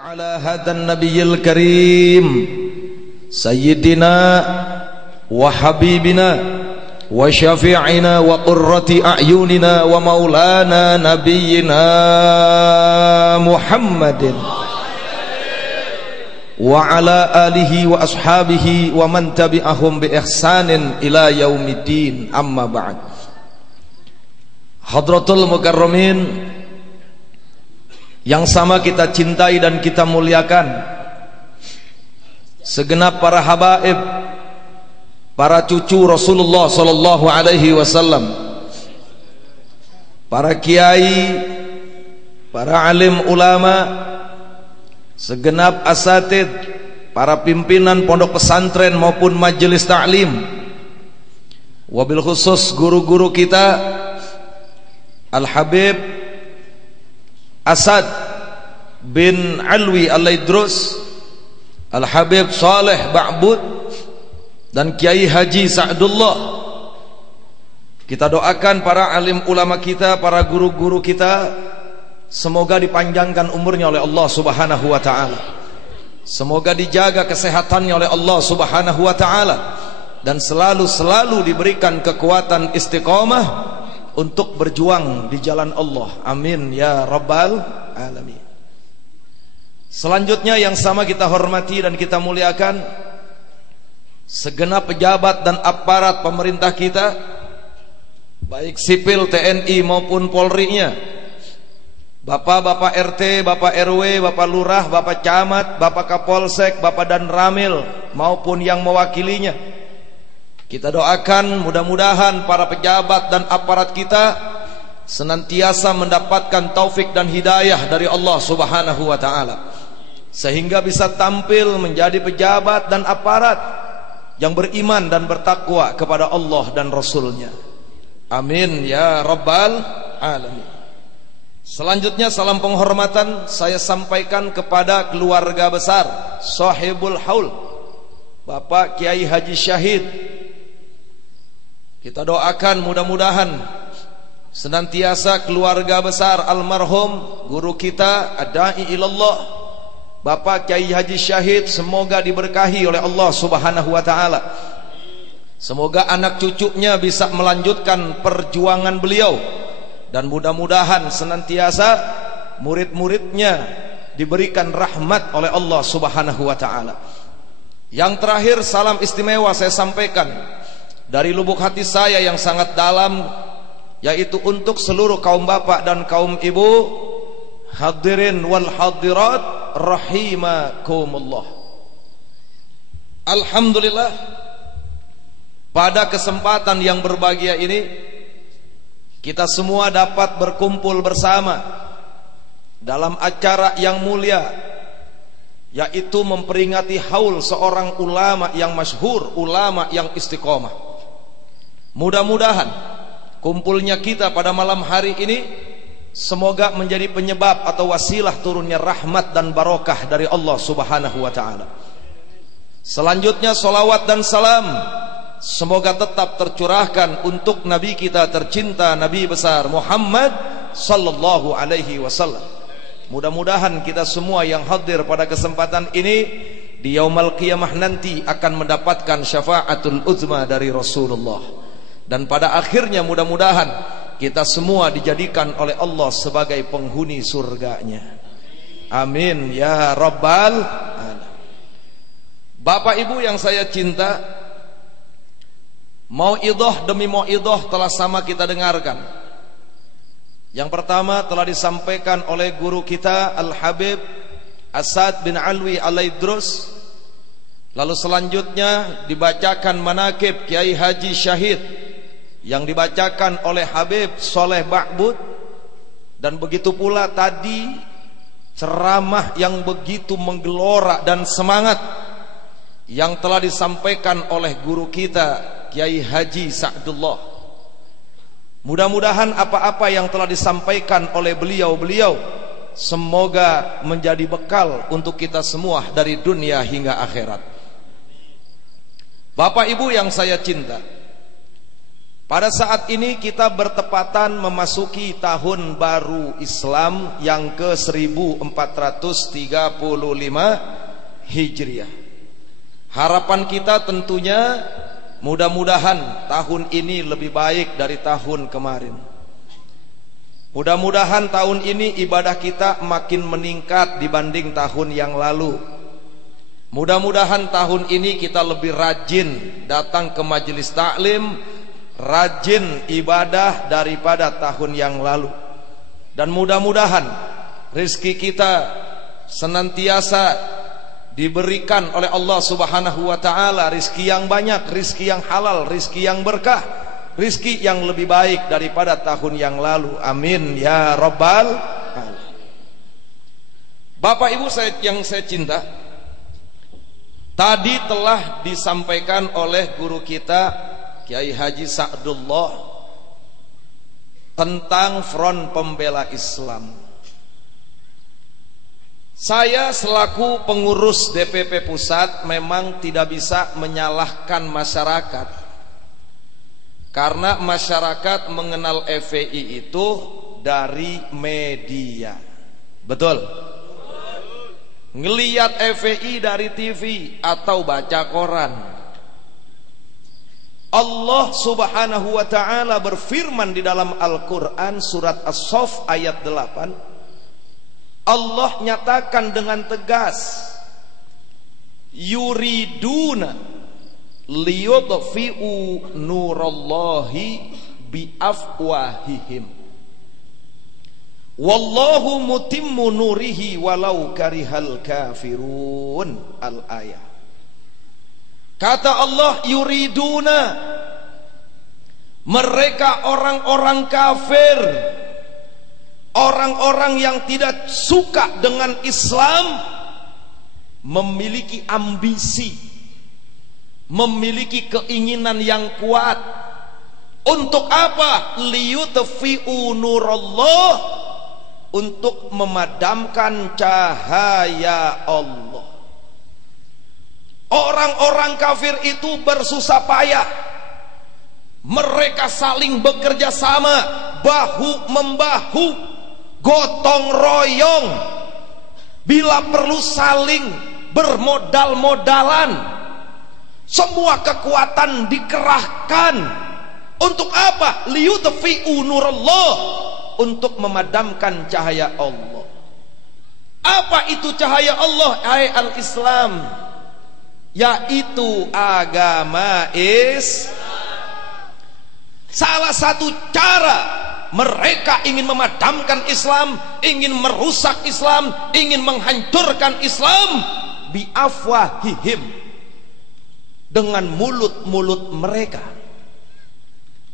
على هذا النبي الكريم سيدنا وحبيبنا وشفيعنا وقرة أعيننا ومولانا نبينا محمد وعلى آله وأصحابه ومن تبعهم بإحسان إلى يوم الدين أما بعد. Hadratul Mukarramin yang sama kita cintai dan kita muliakan, segenap para habaib, para cucu Rasulullah sallallahu alaihi wasallam, para kiai, para alim ulama, segenap asatid, para pimpinan pondok pesantren maupun majelis ta'lim, wabil khusus guru-guru kita Al-Habib Asad bin Alwi Al-Idrus, Al-Habib Saleh Ba'bud, dan Kiai Haji Sa'dullah. Kita doakan para alim ulama kita, para guru-guru kita, semoga dipanjangkan umurnya oleh Allah subhanahu wa ta'ala, semoga dijaga kesehatannya oleh Allah subhanahu wa ta'ala, dan selalu diberikan kekuatan istiqamah untuk berjuang di jalan Allah. Amin ya rabbal alamin. Selanjutnya yang sama kita hormati dan kita muliakan segenap pejabat dan aparat pemerintah kita, baik sipil TNI maupun Polri-nya, Bapak-bapak RT, Bapak RW, Bapak Lurah, Bapak Camat, Bapak Kapolsek, Bapak Danramil maupun yang mewakilinya. Kita doakan mudah-mudahan para pejabat dan aparat kita senantiasa mendapatkan taufik dan hidayah dari Allah subhanahu wa ta'ala, sehingga bisa tampil menjadi pejabat dan aparat yang beriman dan bertakwa kepada Allah dan Rasulnya. Amin ya rabbal alamin. Selanjutnya salam penghormatan saya sampaikan kepada keluarga besar Sahibul Haul, Bapak Kiai Haji Syahid. Kita doakan mudah-mudahan senantiasa keluarga besar almarhum guru kita Ad-Da'i ilallah Bapak Kiai Haji Syahid semoga diberkahi oleh Allah subhanahu wa ta'ala. Semoga anak cucunya bisa melanjutkan perjuangan beliau, dan mudah-mudahan senantiasa murid-muridnya diberikan rahmat oleh Allah subhanahu wa ta'ala. Yang terakhir, salam istimewa saya sampaikan dari lubuk hati saya yang sangat dalam, yaitu untuk seluruh kaum bapak dan kaum ibu, hadirin wal hadirat rahimakumullah. Alhamdulillah, pada kesempatan yang berbahagia ini kita semua dapat berkumpul bersama dalam acara yang mulia, yaitu memperingati haul seorang ulama yang masyhur, ulama yang istiqomah. Mudah-mudahan kumpulnya kita pada malam hari ini semoga menjadi penyebab atau wasilah turunnya rahmat dan barokah dari Allah subhanahu wa ta'ala. Selanjutnya salawat dan salam semoga tetap tercurahkan untuk Nabi kita tercinta, Nabi besar Muhammad sallallahu alaihi wasallam. Mudah-mudahan kita semua yang hadir pada kesempatan ini di yaumul qiyamah nanti akan mendapatkan syafaatul uzma dari Rasulullah. Dan pada akhirnya mudah-mudahan kita semua dijadikan oleh Allah sebagai penghuni surganya. Amin ya rabbal alamin. Bapak Ibu yang saya cinta, mauidhah demi mauidhah telah sama kita dengarkan. Yang pertama telah disampaikan oleh guru kita Al-Habib Asad bin Alwi Al-Idrus. Lalu selanjutnya dibacakan manaqib Kiai Haji Syahid yang dibacakan oleh Habib Saleh Ba'bud, dan begitu pula tadi ceramah yang begitu menggelora dan semangat yang telah disampaikan oleh guru kita Kiai Haji Sa'dullah. Mudah-mudahan apa-apa yang telah disampaikan oleh beliau-beliau semoga menjadi bekal untuk kita semua dari dunia hingga akhirat. Bapak Ibu yang saya cinta, Pada saat ini kita bertepatan memasuki tahun baru Islam yang ke 1435 Hijriah. Harapan kita tentunya mudah-mudahan tahun ini lebih baik dari tahun kemarin. Mudah-mudahan tahun ini ibadah kita makin meningkat dibanding tahun yang lalu. Mudah-mudahan tahun ini kita lebih rajin datang ke majelis taklim, rajin ibadah daripada tahun yang lalu. Dan mudah-mudahan rezeki kita senantiasa diberikan oleh Allah Subhanahu wa taala, rezeki yang banyak, rezeki yang halal, rezeki yang berkah, rezeki yang lebih baik daripada tahun yang lalu. Amin ya rabbal alamin. Bapak Ibu yang saya cinta, tadi telah disampaikan oleh guru kita Kiai Haji Sa'dullah tentang Front Pembela Islam. Saya selaku pengurus DPP Pusat memang tidak bisa menyalahkan masyarakat, karena masyarakat mengenal FPI itu dari media. Betul? Ngelihat FPI dari TV atau baca koran. Allah Subhanahu wa taala berfirman di dalam Al-Qur'an surat As-Saff ayat 8. Allah nyatakan dengan tegas, yuriduna liyudfi'u nurallahi biafwahihim wallahu mutimmu nurihi walau karihal kafirun. Al-ayah. Kata Allah, yuriduna, mereka orang-orang kafir, orang-orang yang tidak suka dengan Islam, memiliki ambisi, memiliki keinginan yang kuat. Untuk apa? Liyutfi'u nurallah, untuk memadamkan cahaya Allah. Orang-orang kafir itu bersusah payah, mereka saling bekerja sama, bahu membahu, gotong royong, bila perlu saling bermodal-modalan, semua kekuatan dikerahkan. Untuk apa? Liyutfi'u nurallah, untuk memadamkan cahaya Allah. Apa itu cahaya Allah? Al-Islam, yaitu agama Islam. Salah satu cara mereka ingin memadamkan Islam, ingin merusak Islam, ingin menghancurkan Islam, biafwahihim, dengan mulut-mulut mereka.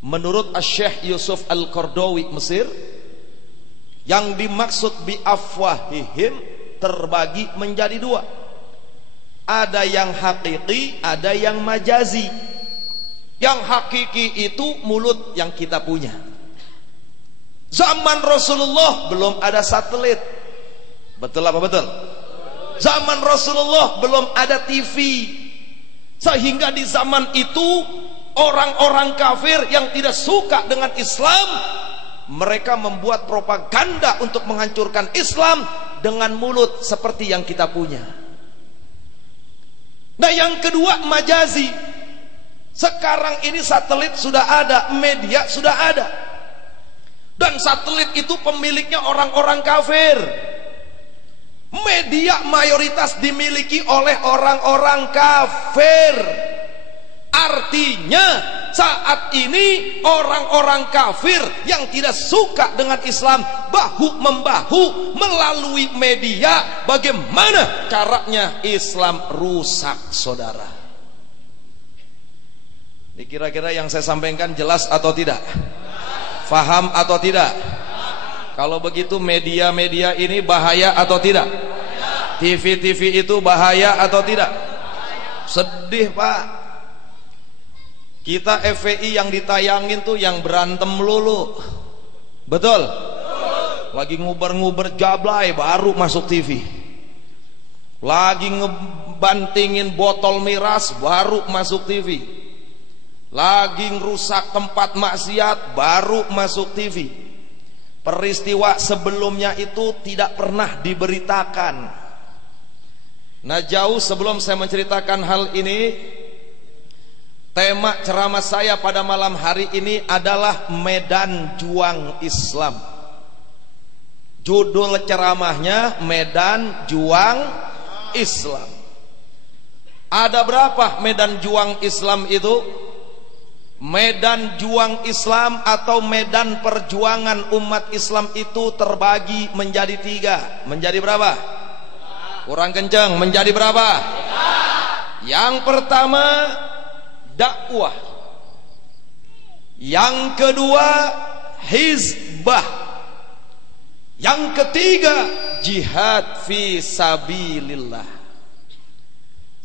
Menurut Syekh Yusuf Al-Qardawi Mesir, yang dimaksud biafwahihim terbagi menjadi dua. Ada yang hakiki, ada yang majazi. Yang hakiki itu mulut yang kita punya. Zaman Rasulullah belum ada satelit. Betul apa betul? Zaman Rasulullah belum ada TV. Sehingga di zaman itu orang-orang kafir yang tidak suka dengan Islam, mereka membuat propaganda untuk menghancurkan Islam dengan mulut seperti yang kita punya. Nah, yang kedua majazi. Sekarang ini satelit sudah ada, media sudah ada, dan satelit itu pemiliknya orang-orang kafir. Media mayoritas dimiliki oleh orang-orang kafir. Artinya saat ini orang-orang kafir yang tidak suka dengan Islam bahu membahu melalui media. Bagaimana caranya Islam rusak, saudara? Ini kira-kira yang saya sampaikan jelas atau tidak? Faham atau tidak? Kalau begitu media-media ini bahaya atau tidak? TV-TV itu bahaya atau tidak? Sedih, Pak. Kita FPI yang ditayangin tuh yang berantem melulu. Betul? Lagi nguber-nguber jablay baru masuk TV. Lagi ngebantingin botol miras baru masuk TV. lagi ngerusak tempat maksiat baru masuk TV. Peristiwa sebelumnya itu tidak pernah diberitakan. Nah, jauh sebelum saya menceritakan hal ini, tema ceramah saya pada malam hari ini adalah Medan Juang Islam. Judul ceramahnya Medan Juang Islam. Ada berapa medan juang Islam itu? Medan juang Islam atau medan perjuangan umat Islam itu terbagi menjadi 3. Menjadi berapa? Kurang kencang. Menjadi berapa? 3. Yang pertama dakwah. Yang kedua hizbah. Yang ketiga jihad fi sabilillah.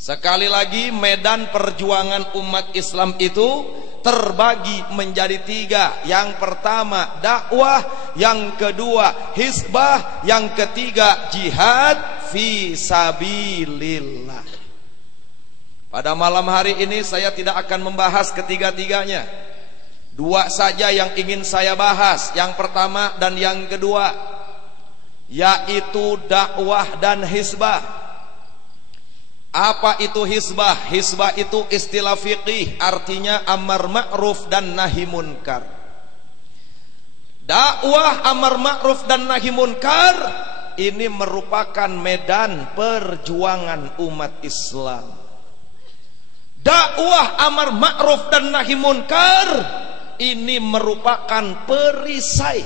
Sekali lagi, medan perjuangan umat Islam itu terbagi menjadi 3. Yang pertama dakwah, yang kedua hizbah, yang ketiga jihad fi sabilillah. Pada malam hari ini saya tidak akan membahas ketiga-tiganya. 2 saja yang ingin saya bahas, yang pertama dan yang kedua, yaitu dakwah dan hizbah. Apa itu hizbah? Hizbah itu istilah fiqih, artinya amar ma'ruf dan nahi munkar. Dakwah, amar ma'ruf dan nahi munkar ini merupakan medan perjuangan umat Islam. Dakwah, amar ma'ruf dan nahi munkar ini merupakan perisai,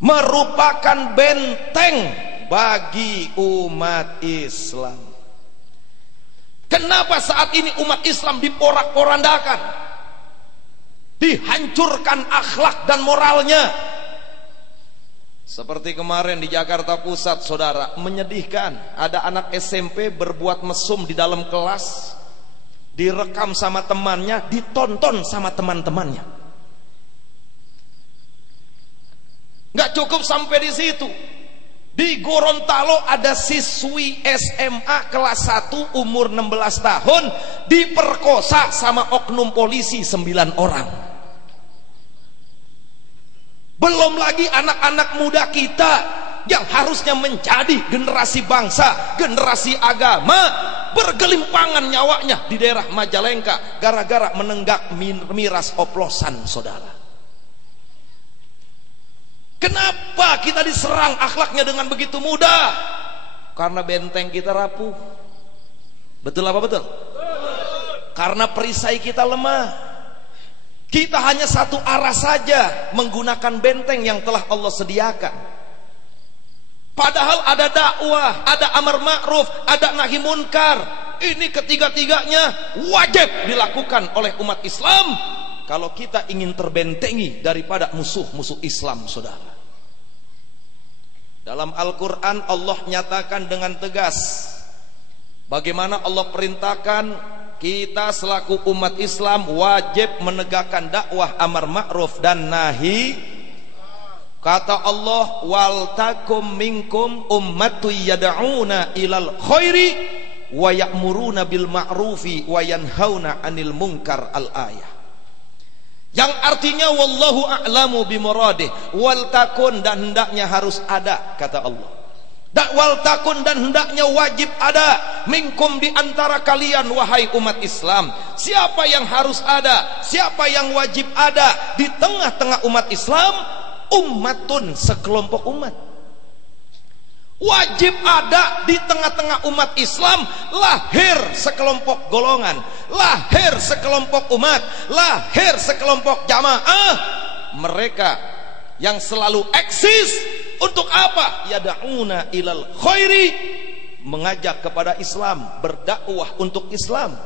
merupakan benteng bagi umat Islam. Kenapa saat ini umat Islam diporak-porandakan, dihancurkan akhlak dan moralnya? Seperti kemarin di Jakarta Pusat, saudara, menyedihkan. Ada anak SMP berbuat mesum di dalam kelas, direkam sama temannya, ditonton sama teman-temannya. Nggak cukup sampai di situ. Di Gorontalo ada siswi SMA kelas 1 umur 16 tahun diperkosa sama oknum polisi 9 orang. Belum lagi anak-anak muda kita yang harusnya menjadi generasi bangsa, generasi agama, bergelimpangan nyawanya di daerah Majalengka gara-gara menenggak miras oplosan, saudara. Kenapa kita diserang akhlaknya dengan begitu mudah? Karena benteng kita rapuh. Betul apa betul? Karena perisai kita lemah. Kita hanya satu arah saja menggunakan benteng yang telah Allah sediakan. Padahal ada dakwah, ada amar ma'ruf, ada nahi munkar. Ini ketiga-tiganya wajib dilakukan oleh umat Islam kalau kita ingin terbentengi daripada musuh-musuh Islam, saudara. Dalam Al-Quran Allah nyatakan dengan tegas bagaimana Allah perintahkan kita selaku umat Islam wajib menegakkan dakwah amar ma'ruf dan nahi. Kata Allah, wal takum minkum ummatu yad'una ilal khairi wa ya'muruna bil ma'rufi wa yanhauna 'anil munkar, al-ayah. Yang artinya wallahu a'lamu bimuradih, wal takun, dan hendaknya harus ada, kata Allah. Wal takun, dan hendaknya wajib ada, minkum, di antara kalian wahai umat Islam. Siapa yang harus ada? Siapa yang wajib ada di tengah-tengah umat Islam? Ummatun, sekelompok umat. Wajib ada di tengah-tengah umat Islam, lahir sekelompok golongan, lahir sekelompok umat, lahir sekelompok jamaah. Mereka yang selalu eksis untuk apa? Yada'una ilal khairi, mengajak kepada Islam, berdakwah untuk Islam.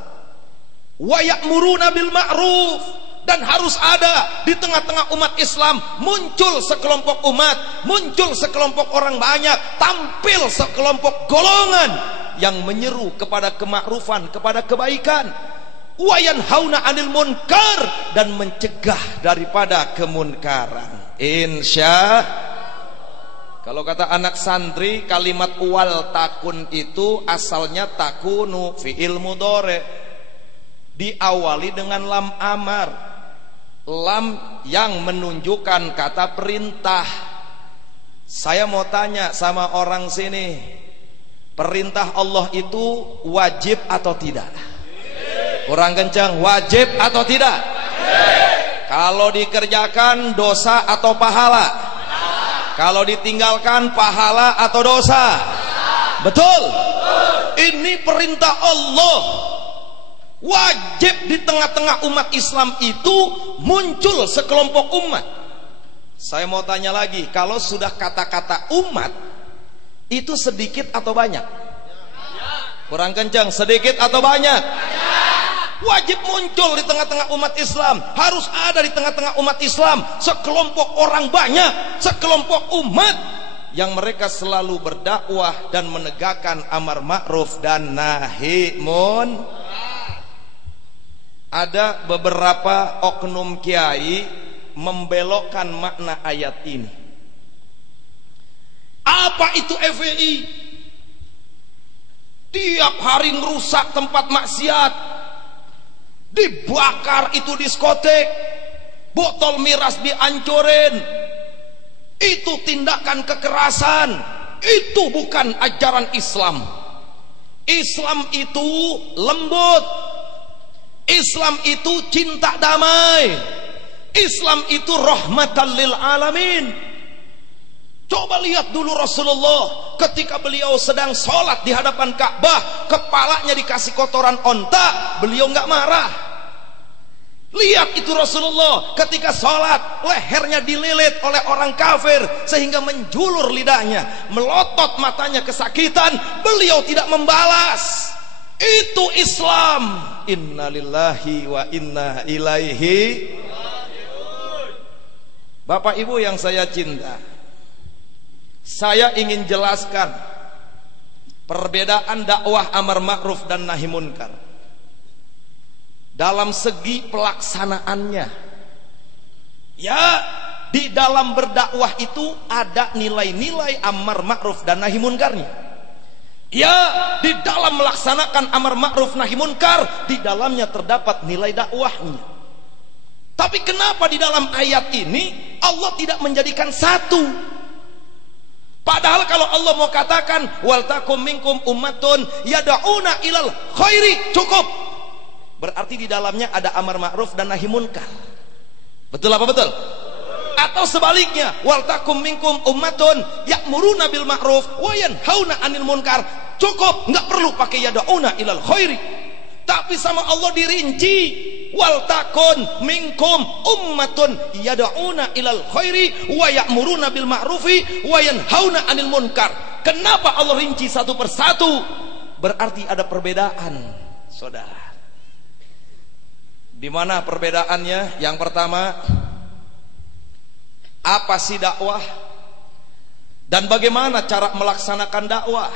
Wa ya'muruna bil ma'ruf, dan harus ada di tengah-tengah umat Islam muncul sekelompok umat, muncul sekelompok orang banyak, tampil sekelompok golongan yang menyeru kepada kemakrufan, kepada kebaikan. Wa yanhauna 'anil munkar, dan mencegah daripada kemunkaran. Kalau kata anak santri, kalimat wal takun itu asalnya takunu fi'il mudhari. diawali dengan lam amar, lam yang menunjukkan kata perintah. Saya mau tanya sama orang sini, perintah Allah itu wajib atau tidak? Kurang kencang, wajib atau tidak? Kalau dikerjakan dosa atau pahala? Kalau ditinggalkan pahala atau dosa? Betul? Ini perintah Allah. Wajib di tengah-tengah umat Islam itu muncul sekelompok umat. Saya mau tanya lagi, kalau sudah kata-kata umat itu sedikit atau banyak? Kurang kencang, sedikit atau banyak? Wajib muncul di tengah-tengah umat Islam. Harus ada di tengah-tengah umat Islam sekelompok orang banyak, sekelompok umat yang mereka selalu berdakwah dan menegakkan amar ma'ruf dan nahi munkar. Ada beberapa oknum kiai membelokkan makna ayat ini. Apa itu FPI? Tiap hari merusak tempat maksiat, dibakar itu diskotek, botol miras dihancurin. Itu tindakan kekerasan. Itu bukan ajaran Islam. Islam itu lembut. Islam itu cinta damai. Islam itu rahmatan lil alamin. Coba lihat dulu Rasulullah ketika beliau sedang sholat di hadapan Ka'bah, kepalanya dikasih kotoran onta, beliau nggak marah. Lihat itu Rasulullah ketika sholat, lehernya dililit oleh orang kafir sehingga menjulur lidahnya, melotot matanya kesakitan, beliau tidak membalas. Itu Islam. Inna lillahi wa inna ilaihi. Bapak Ibu yang saya cinta, saya ingin jelaskan perbedaan dakwah amar ma'ruf dan nahi munkar dalam segi pelaksanaannya. Ya, di dalam berdakwah itu ada nilai-nilai amar ma'ruf dan nahi munkarnya. Ya, di dalam melaksanakan amar ma'ruf nahi munkar, di dalamnya terdapat nilai dakwahnya. Tapi kenapa di dalam ayat ini Allah tidak menjadikan satu? Padahal kalau Allah mau katakan wal takum minkum ummatun yad'una ilal khairi, cukup. Berarti di dalamnya ada amar ma'ruf dan nahi munkar. Betul apa betul? Atau sebaliknya, wal takum minkum ummatun ya'muruna bil ma'ruf wa yanhauna 'anil munkar. Cukup, enggak perlu pakai yad'una ilal khairi. Tapi sama Allah dirinci, wal takun minkum ummatun yad'una ilal khairi wa ya'muruna bil ma'rufi wa yanhauna 'anil munkar. Kenapa Allah rinci satu persatu? Berarti ada perbedaan, saudara. Di mana perbedaannya? Yang pertama, apa sih dakwah? Dan bagaimana cara melaksanakan dakwah?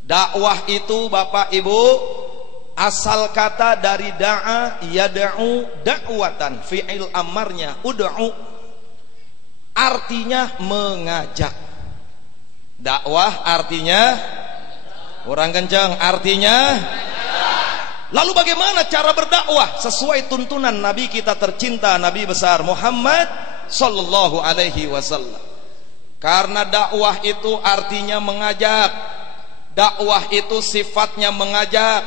Dakwah itu Bapak Ibu asal kata dari da'a yad'u da'watan, fi'il amarnya ud'u, artinya mengajak. Dakwah artinya, kurang kencang, artinya. Lalu bagaimana cara berdakwah? Sesuai tuntunan Nabi kita tercinta, Nabi besar Muhammad sallallahu alaihi wasallam. Karena dakwah itu artinya mengajak, dakwah itu sifatnya mengajak,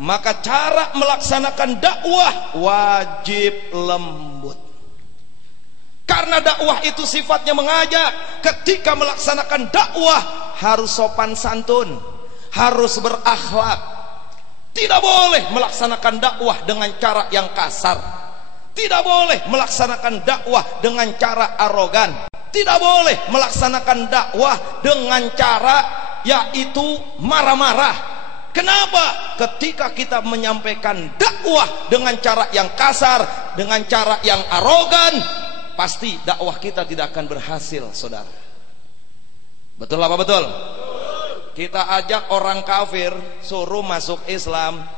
maka cara melaksanakan dakwah wajib lembut. Karena dakwah itu sifatnya mengajak, ketika melaksanakan dakwah harus sopan santun, harus berakhlak. Tidak boleh melaksanakan dakwah dengan cara yang kasar. Tidak boleh melaksanakan dakwah dengan cara arogan. Tidak boleh melaksanakan dakwah dengan cara yaitu marah-marah. Kenapa? Ketika kita menyampaikan dakwah dengan cara yang kasar, dengan cara yang arogan, pasti dakwah kita tidak akan berhasil, saudara. Betul apa betul? Kita ajak orang kafir suruh masuk Islam,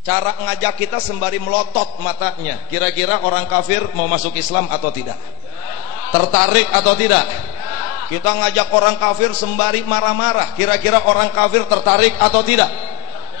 cara ngajak kita sembari melotot matanya. Kira-kira orang kafir mau masuk Islam atau tidak? Tertarik atau tidak? Kita ngajak orang kafir sembari marah-marah, kira-kira orang kafir tertarik atau tidak?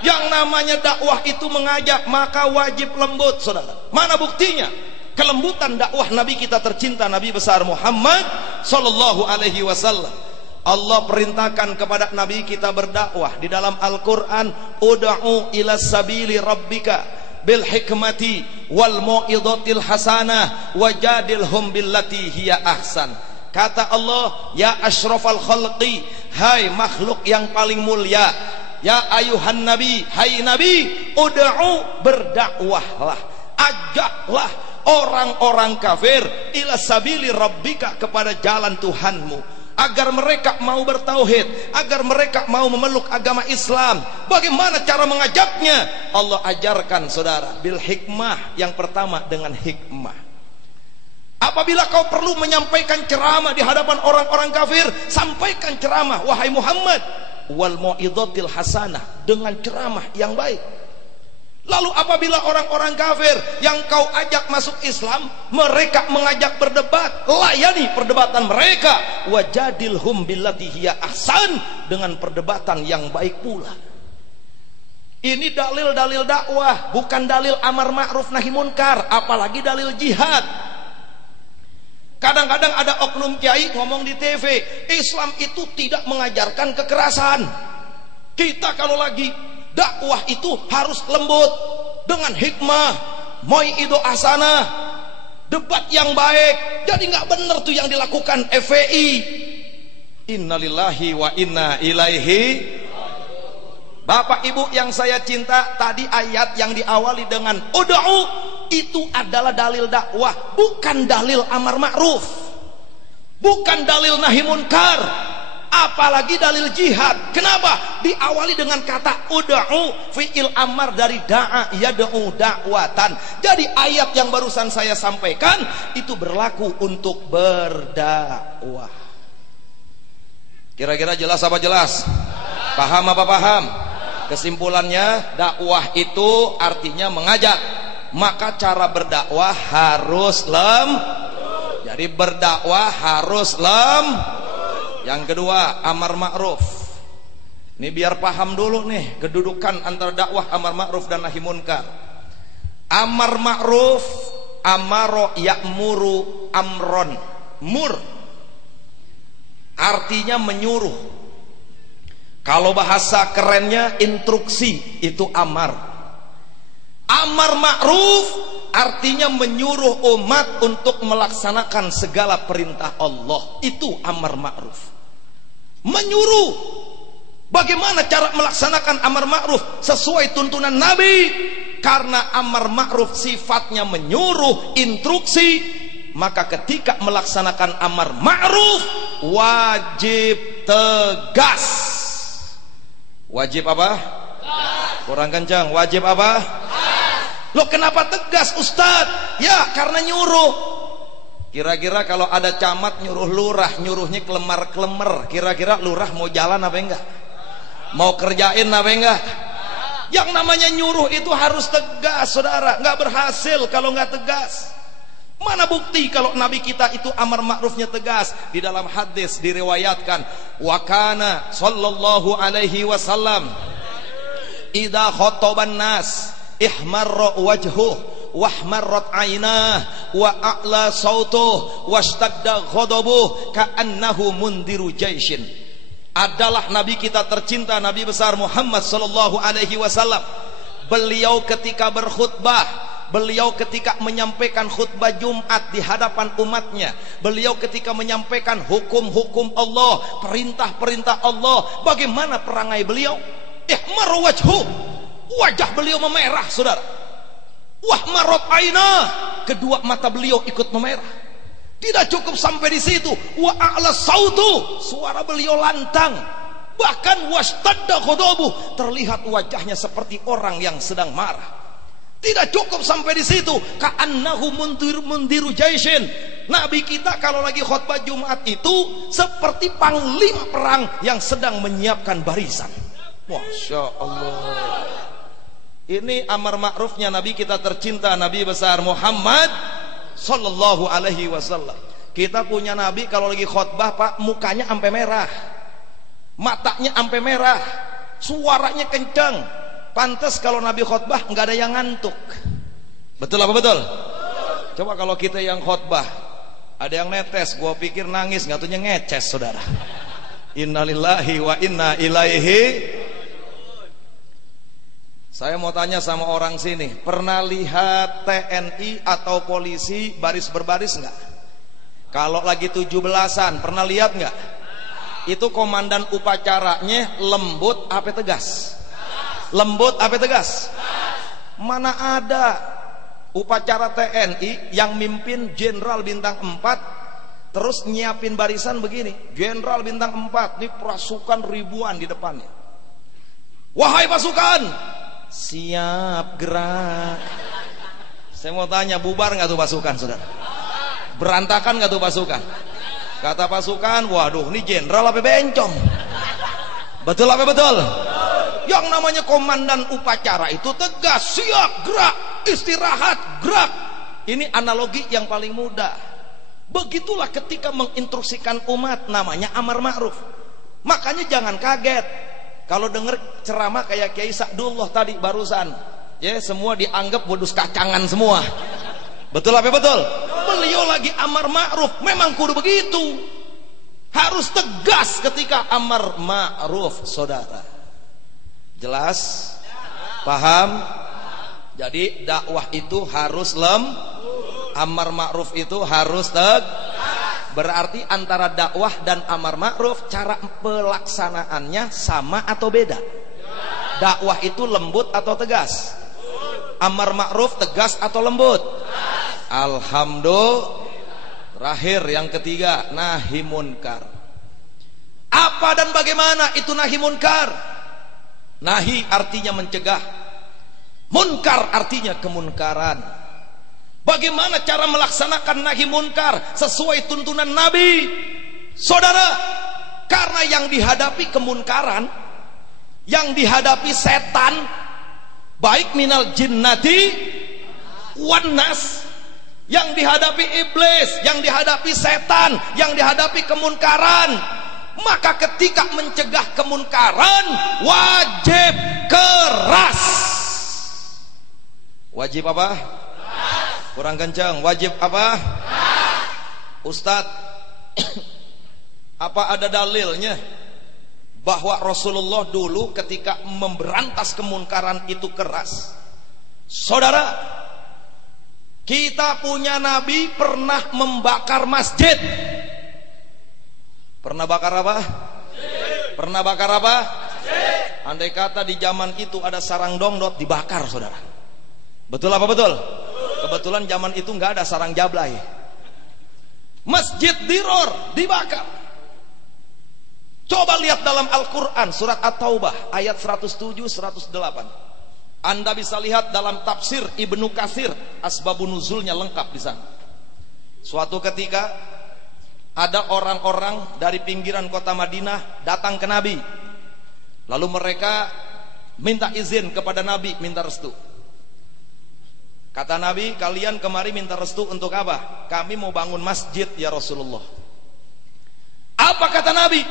Yang namanya dakwah itu mengajak, maka wajib lembut, saudara. Mana buktinya? Kelembutan dakwah Nabi kita tercinta, Nabi besar Muhammad sallallahu alaihi wasallam. Allah perintahkan kepada Nabi kita berdakwah di dalam Al-Quran, ud'u ila sabili rabbika bil hikmati wal mau'izatil hasanah wajadilhum billati hiya ahsan. Kata Allah, ya asyrafal khalqi, hai makhluk yang paling mulia, ya ayuhan nabi, hai nabi, ud'u, berdakwahlah, ajaklah orang-orang kafir ila sabili rabbika, kepada jalan Tuhanmu, agar mereka mau bertauhid, agar mereka mau memeluk agama Islam. Bagaimana cara mengajaknya? Allah ajarkan, saudara, bil hikmah. Yang pertama dengan hikmah. Apabila kau perlu menyampaikan ceramah di hadapan orang-orang kafir, sampaikan ceramah, wahai Muhammad, wal mau'izatil hasanah, dengan ceramah yang baik. Lalu apabila orang-orang kafir yang kau ajak masuk Islam, mereka mengajak berdebat, layani perdebatan mereka, wajadilhum billati hiya ahsan, dengan perdebatan yang baik pula. Ini dalil-dalil dakwah, bukan dalil amar ma'ruf nahi munkar, apalagi dalil jihad. Kadang-kadang ada oknum kiai ngomong di TV, Islam itu tidak mengajarkan kekerasan. Kita kalau lagi dakwah itu harus lembut, dengan hikmah, mau'izah hasanah, debat yang baik. Jadi nggak benar tuh yang dilakukan FPI. Innalillahi wa inna ilaihi. Bapak Ibu yang saya cinta, tadi ayat yang diawali dengan ud'u itu adalah dalil dakwah, bukan dalil amar ma'ruf, bukan dalil nahi munkar, apalagi dalil jihad. Kenapa? Diawali dengan kata ud'u, fi'il amar dari da'a yad'u da'watan. Jadi ayat yang barusan saya sampaikan itu berlaku untuk berdakwah. Kira-kira jelas apa jelas? Paham apa paham? Kesimpulannya, dakwah itu artinya mengajak. Maka cara berdakwah harus jadi berdakwah harus Yang kedua, amar ma'ruf. Ini biar paham dulu nih kedudukan antara dakwah amar ma'ruf dan nahi munkar. Amar ma'ruf, amaro ya'muru amron, mur, artinya menyuruh. Kalau bahasa kerennya instruksi, itu amar. Amar ma'ruf artinya menyuruh umat untuk melaksanakan segala perintah Allah. Itu amar ma'ruf. Menyuruh. Bagaimana cara melaksanakan amar ma'ruf sesuai tuntunan Nabi? Karena amar ma'ruf sifatnya menyuruh, instruksi, maka ketika melaksanakan amar ma'ruf wajib tegas. Wajib apa? Kurang kencang. Wajib apa? Loh, kenapa tegas, Ustadz? Ya, karena nyuruh. Kira-kira kalau ada camat nyuruh lurah, nyuruhnya kelemar-kelemar, kira-kira lurah mau jalan apa enggak? Mau kerjain apa enggak? Yang namanya nyuruh itu harus tegas, saudara. Nggak berhasil kalau nggak tegas. Mana bukti kalau Nabi kita itu amar ma'rufnya tegas? Di dalam hadis diriwayatkan, wa kana sallallahu alaihi wasallam idza khotoban nas ihmarra wajhuh wahmarrat aynah wa a'la sautuh washtadda ghadabuh ka'annahu mundiru jaishin. Adalah Nabi kita tercinta, Nabi besar Muhammad sallallahu alaihi wasallam. Beliau ketika berkhutbah, beliau ketika menyampaikan khutbah Jumat di hadapan umatnya, beliau ketika menyampaikan hukum-hukum Allah, perintah-perintah Allah, bagaimana perangai beliau? Ihmar wajhu, wajah beliau memerah, saudara. Wahmarat ainah, kedua mata beliau ikut memerah. Tidak cukup sampai di situ, wa a'la sautu, suara beliau lantang. Bahkan washtadda ghadabuh, terlihat wajahnya seperti orang yang sedang marah. Tidak cukup sampai di situ, ka'annahu mundiru jaishin. Nabi kita kalau lagi khutbah Jumat itu seperti panglima perang yang sedang menyiapkan barisan. Masya Allah. Ini amar ma'rufnya Nabi kita tercinta, Nabi besar Muhammad sallallahu alaihi wasallam. Kita punya Nabi kalau lagi khutbah, Pak, mukanya sampai merah, matanya sampai merah, suaranya kencang. Pantes kalau Nabi khutbah nggak ada yang ngantuk. Betul apa betul? Coba kalau kita yang khutbah ada yang netes, gua pikir nangis, nggak tuhnya ngeces, saudara. Innalillahi wa inna ilaihi. Saya mau tanya sama orang sini, pernah lihat TNI atau polisi baris berbaris nggak? Kalau lagi 17-an, pernah lihat nggak? Itu komandan upacaranya lembut apa tegas? Lembut apa tegas? Mana ada upacara TNI yang mimpin Jenderal Bintang 4 terus nyiapin barisan begini, Jenderal Bintang 4, ini pasukan ribuan di depannya. Wahai pasukan, siap gerak. Saya mau tanya, bubar nggak tuh pasukan, saudara? Berantakan nggak tuh pasukan? Kata pasukan, waduh, ini jenderal apa bencong? Betul apa betul? Yang namanya komandan upacara itu tegas, siap gerak, istirahat gerak. Ini analogi yang paling mudah. Begitulah ketika menginstruksikan umat, namanya amar ma'ruf. Makanya jangan kaget kalau dengar ceramah kayak Kiai Sa'dullah tadi barusan, ya semua dianggap modus kacangan semua. Betul apa betul? Beliau lagi amar ma'ruf, memang kudu begitu. Harus tegas ketika amar ma'ruf, saudara. Jelas? Paham? Jadi dakwah itu harus amar ma'ruf itu harus berarti antara dakwah dan amar ma'ruf cara pelaksanaannya sama atau beda? Dakwah itu lembut atau tegas? Amar ma'ruf tegas atau lembut? Alhamdulillah. Terakhir yang ketiga, nahi munkar. Apa dan bagaimana itu nahi munkar? Nahi artinya mencegah, munkar artinya kemunkaran. Bagaimana cara melaksanakan nahi munkar sesuai tuntunan Nabi? Saudara, karena yang dihadapi kemunkaran, yang dihadapi setan, baik minal jinnati wan nas, yang dihadapi iblis, yang dihadapi setan, yang dihadapi kemunkaran. Maka ketika mencegah kemunkaran wajib keras. Wajib apa? Kurang kencang. Wajib apa? Ustadz, apa ada dalilnya bahwa Rasulullah dulu ketika memberantas kemunkaran itu keras? Saudara, kita punya Nabi pernah membakar masjid. Pernah bakar apa? Pernah bakar apa? Andai kata di zaman itu ada sarang dongdot, dibakar, saudara. Betul apa betul? Kebetulan zaman itu nggak ada sarang jablay. Masjid Diror dibakar. Coba lihat dalam Al-Quran surat At-Taubah ayat 107, 108. Anda bisa lihat dalam tafsir Ibnu Katsir, asbabun nuzulnya lengkap di sana. Suatu ketika ada orang-orang dari pinggiran kota Madinah datang ke Nabi. Lalu mereka minta izin kepada Nabi, minta restu. Kata Nabi, kalian kemari minta restu untuk apa? Kami mau bangun masjid ya Rasulullah. Apa kata Nabi?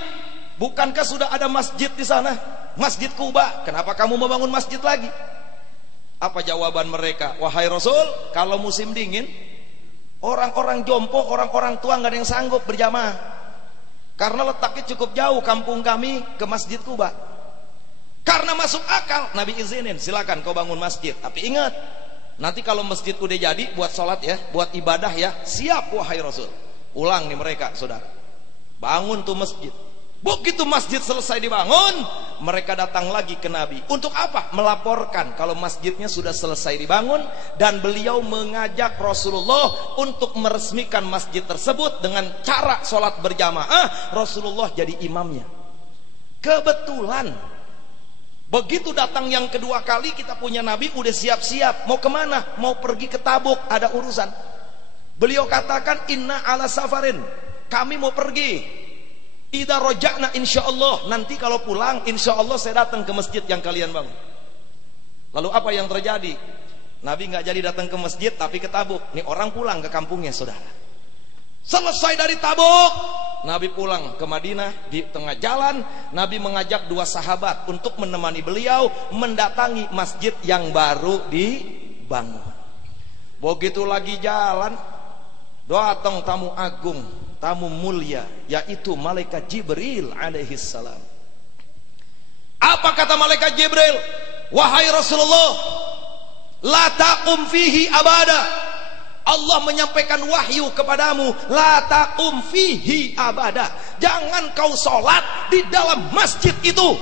Bukankah sudah ada masjid di sana? Masjid Kuba. Kenapa kamu mau bangun masjid lagi? Apa jawaban mereka? Wahai Rasul, kalau musim dingin, orang-orang jompo, orang-orang tua nggak ada yang sanggup berjamaah. Karena letaknya cukup jauh kampung kami ke Masjid Kuba. Karena masuk akal, Nabi izinin, silakan kau bangun masjid. Tapi ingat, nanti kalau masjid udah jadi buat sholat ya, buat ibadah ya, siap wahai Rasul. Ulang nih mereka, saudara. Bangun tuh masjid. Begitu masjid selesai dibangun, mereka datang lagi ke Nabi. Untuk apa? Melaporkan kalau masjidnya sudah selesai dibangun. Dan beliau mengajak Rasulullah untuk meresmikan masjid tersebut dengan cara sholat berjamaah. Rasulullah jadi imamnya. Kebetulan begitu datang yang kedua kali, kita punya Nabi udah siap-siap. Mau kemana? Mau pergi ke Tabuk, ada urusan. Beliau katakan, inna ala safarin, kami mau pergi. Idza roja'na insyaallah, nanti kalau pulang insyaallah saya datang ke masjid yang kalian bangun. Lalu apa yang terjadi? Nabi nggak jadi datang ke masjid tapi ke Tabuk. Nih orang pulang ke kampungnya, saudara. Selesai dari Tabuk, Nabi pulang ke Madinah. Di tengah jalan Nabi mengajak 2 sahabat untuk menemani beliau mendatangi masjid yang baru dibangun. Begitu lagi jalan, datang tamu agung, tamu mulia, yaitu malaikat Jibril alaihissalam. Apa kata malaikat Jibril? Wahai Rasulullah, la taqum fihi abada. Allah menyampaikan wahyu kepadamu, la taqum fihi abada. Jangan kau sholat di dalam masjid itu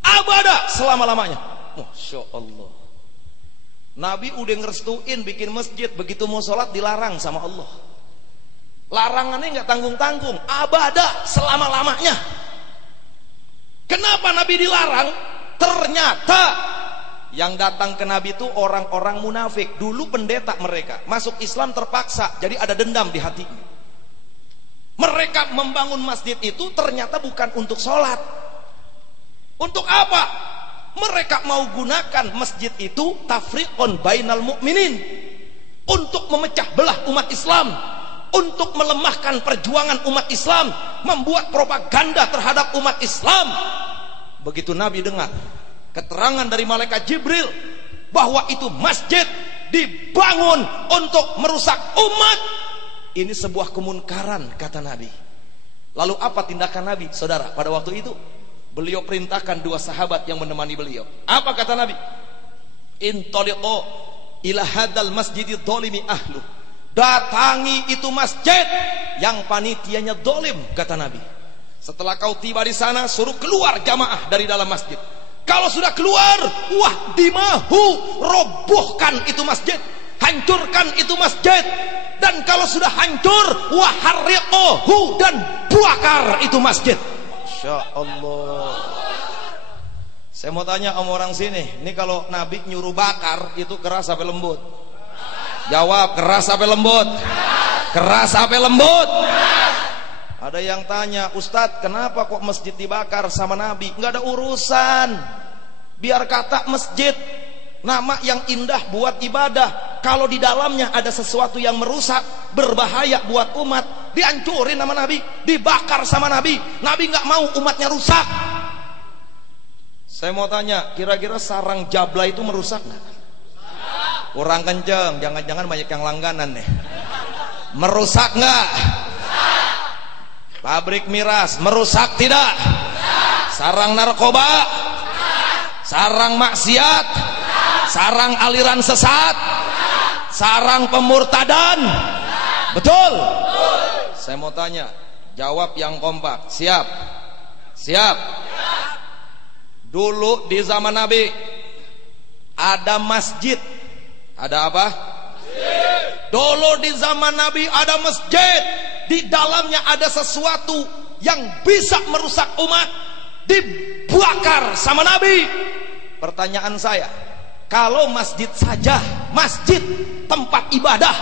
abada, selama-lamanya. Masya Allah. Nabi udah ngerestuin bikin masjid, begitu mau sholat dilarang sama Allah. Larangannya nggak tanggung-tanggung, abada, selama-lamanya. Kenapa Nabi dilarang? Ternyata yang datang ke Nabi itu orang-orang munafik. Dulu pendeta mereka masuk Islam terpaksa, jadi ada dendam di hatinya. Mereka membangun masjid itu ternyata bukan untuk sholat. Untuk apa? Mereka mau gunakan masjid itu tafriqon bainal mu'minin, untuk memecah belah umat Islam, untuk melemahkan perjuangan umat Islam, membuat propaganda terhadap umat Islam. Begitu Nabi dengar keterangan dari malaikat Jibril bahwa itu masjid dibangun untuk merusak umat, ini sebuah kemunkaran, kata Nabi. Lalu apa tindakan Nabi, saudara? Pada waktu itu beliau perintahkan 2 sahabat yang menemani beliau. Apa kata Nabi? Intaliqo ila hadal masjidid dhalimi ahlu. Datangi itu masjid yang panitianya dolim, kata Nabi. Setelah kau tiba di sana, suruh keluar jamaah dari dalam masjid. Kalau sudah keluar, wah dimahu, robohkan itu masjid, hancurkan itu masjid. Dan kalau sudah hancur, wah harriquhu, dan bakar itu masjid. Masya Allah. Saya mau tanya sama orang sini, ini kalau Nabi nyuruh bakar itu keras apa lembut? Jawab, keras apa lembut? Keras apa lembut? Ada yang tanya, Ustadz, kenapa kok masjid dibakar sama Nabi? Nggak ada urusan. Biar kata masjid, nama yang indah buat ibadah. Kalau di dalamnya ada sesuatu yang merusak, berbahaya buat umat, dihancurin sama Nabi, dibakar sama Nabi. Nabi nggak mau umatnya rusak. Saya mau tanya, kira-kira sarang jabla itu merusak nggak? Kurang kenceng, jangan-jangan banyak yang langganan nih. Merusak nggak? Pabrik miras merusak tidak? Sarang narkoba, sarang maksiat, sarang aliran sesat, sarang pemurtadan. Betul? Saya mau tanya, jawab yang kompak. Siap? Siap? Dulu di zaman Nabi ada masjid. Ada apa? Dulu di zaman Nabi ada masjid. Di dalamnya ada sesuatu yang bisa merusak umat, dibakar sama Nabi. Pertanyaan saya, kalau masjid saja, masjid tempat ibadah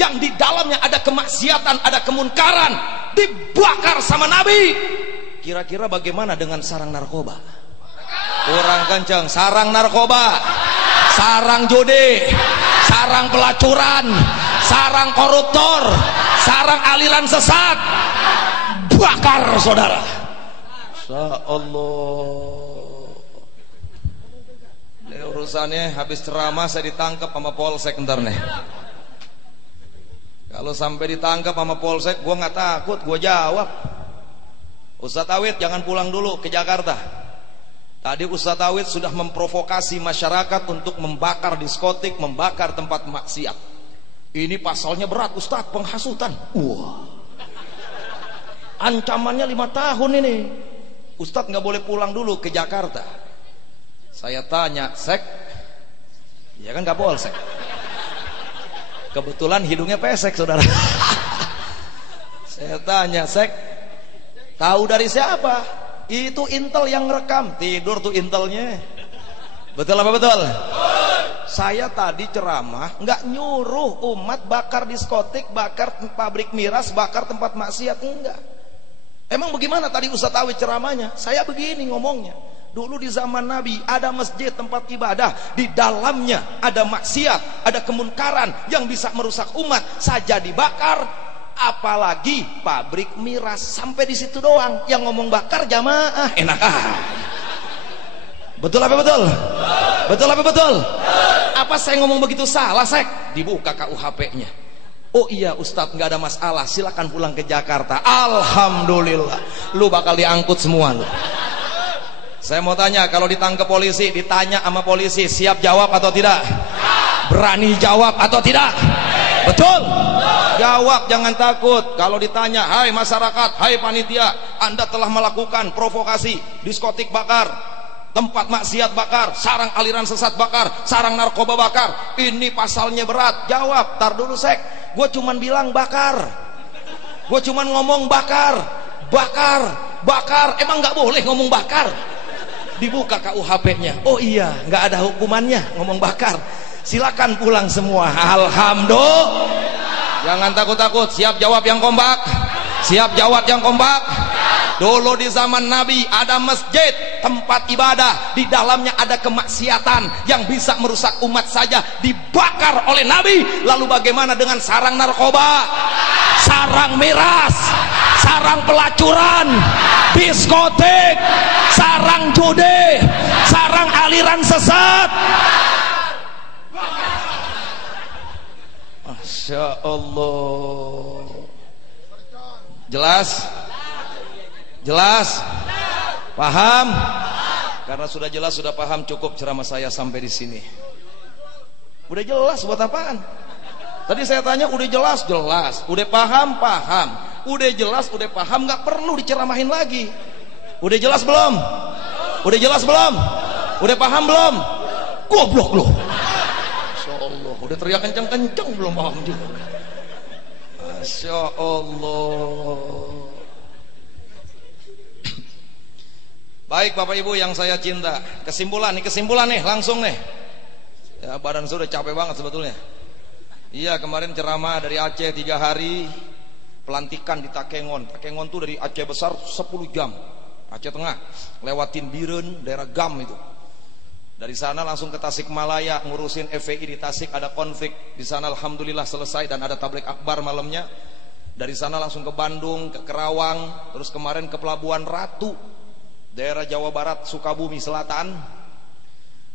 yang di dalamnya ada kemaksiatan, ada kemunkaran, dibakar sama Nabi, kira-kira bagaimana dengan sarang narkoba? Kurang kencang. Sarang narkoba, sarang judi, sarang pelacuran, sarang koruptor, sarang aliran sesat, bakar, saudara. Insya Allah. Ini urusannya habis ceramah saya ditangkap sama polsek ntar nih. Kalau sampai ditangkap sama polsek, gue nggak takut, gue jawab. Ustadz Awid jangan pulang dulu ke Jakarta. Tadi Ustadz Awid sudah memprovokasi masyarakat untuk membakar diskotik, membakar tempat maksiat. Ini pasalnya berat, Ustadz, penghasutan. Wah, ancamannya 5 tahun ini. Ustadz nggak boleh pulang dulu ke Jakarta. Saya tanya, Sek, ya kan nggak polsek. Kebetulan hidungnya pesek, saudara. Saya tanya, Sek, tahu dari siapa? Itu Intel yang rekam. Tidur tuh Intelnya. Betul apa betul? Saya tadi ceramah nggak nyuruh umat bakar diskotik, bakar pabrik miras, bakar tempat maksiat, enggak. Emang bagaimana tadi Ustadz Awid ceramahnya? Saya begini ngomongnya. Dulu di zaman Nabi ada masjid tempat ibadah, di dalamnya ada maksiat, ada kemunkaran yang bisa merusak umat, saja dibakar. Apalagi pabrik miras, sampai di situ doang. Yang ngomong bakar jamaah, enak Betul apa betul? Betul apa betul? Apa saya ngomong begitu salah, Sek? Dibuka KUHP-nya. Oh iya Ustadz, nggak ada masalah, silakan pulang ke Jakarta. Alhamdulillah, lu bakal diangkut semua lu. Saya mau tanya, kalau ditangkap polisi, ditanya sama polisi, siap jawab atau tidak? Berani jawab atau tidak? Betul? Jawab, jangan takut. Kalau ditanya, hai masyarakat, hai panitia, Anda telah melakukan provokasi, diskotik bakar, tempat maksiat bakar, sarang aliran sesat bakar, sarang narkoba bakar, ini pasalnya berat. Jawab. Tar dulu, Sek, gue cuman bilang bakar, gue cuman ngomong bakar, emang nggak boleh ngomong bakar? Dibuka KUHP-nya. Oh iya, nggak ada hukumannya ngomong bakar, silakan pulang semua. Alhamdulillah. Jangan takut-takut, siap jawab yang kompak, siap jawab yang kompak. Dulu di zaman Nabi ada masjid, tempat ibadah, di dalamnya ada kemaksiatan yang bisa merusak umat saja, dibakar oleh Nabi. Lalu bagaimana dengan sarang narkoba, sarang miras, sarang pelacuran, diskotik, sarang judi, sarang aliran sesat? Masya Allah. Jelas? Jelas? Paham? Karena sudah jelas, sudah paham, cukup ceramah saya sampai di sini. Udah jelas, buat apaan? Tadi saya tanya, udah jelas, jelas. Udah paham, paham. Udah jelas, udah paham, nggak perlu diceramahin lagi. Udah jelas belum? Udah jelas belum? Udah paham belum? Goblok lu. Masya Allah, udah teriak kenceng-kenceng belum paham juga. Masya Allah. Baik Bapak Ibu yang saya cinta, kesimpulan nih langsung nih. Ya, badan saya udah capek banget sebetulnya. Iya, kemarin ceramah dari Aceh 3 hari, pelantikan di Takengon. Takengon tuh dari Aceh besar 10 jam, Aceh Tengah, lewatin Biren, daerah Gam itu. Dari sana langsung ke Tasikmalaya, ngurusin FPI di Tasik, ada konflik di sana, alhamdulillah selesai dan ada tablik akbar malamnya. Dari sana langsung ke Bandung, ke Kerawang, terus kemarin ke Pelabuhan Ratu, daerah Jawa Barat, Sukabumi Selatan.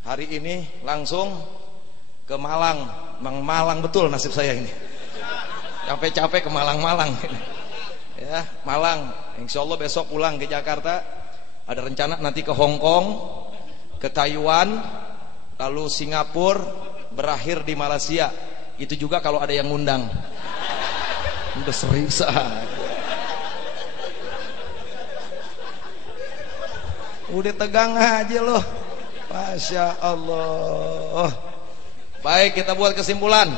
Hari ini langsung ke Malang. Malang betul nasib saya ini. Capek-capek ke Malang-Malang. Ya, Malang. Insya Allah besok pulang ke Jakarta. Ada rencana nanti ke Hong Kong, ke Taiwan, lalu Singapura, berakhir di Malaysia. Itu juga kalau ada yang ngundang. Udah serius udah tegang aja loh. Masya Allah. Baik, kita buat kesimpulan.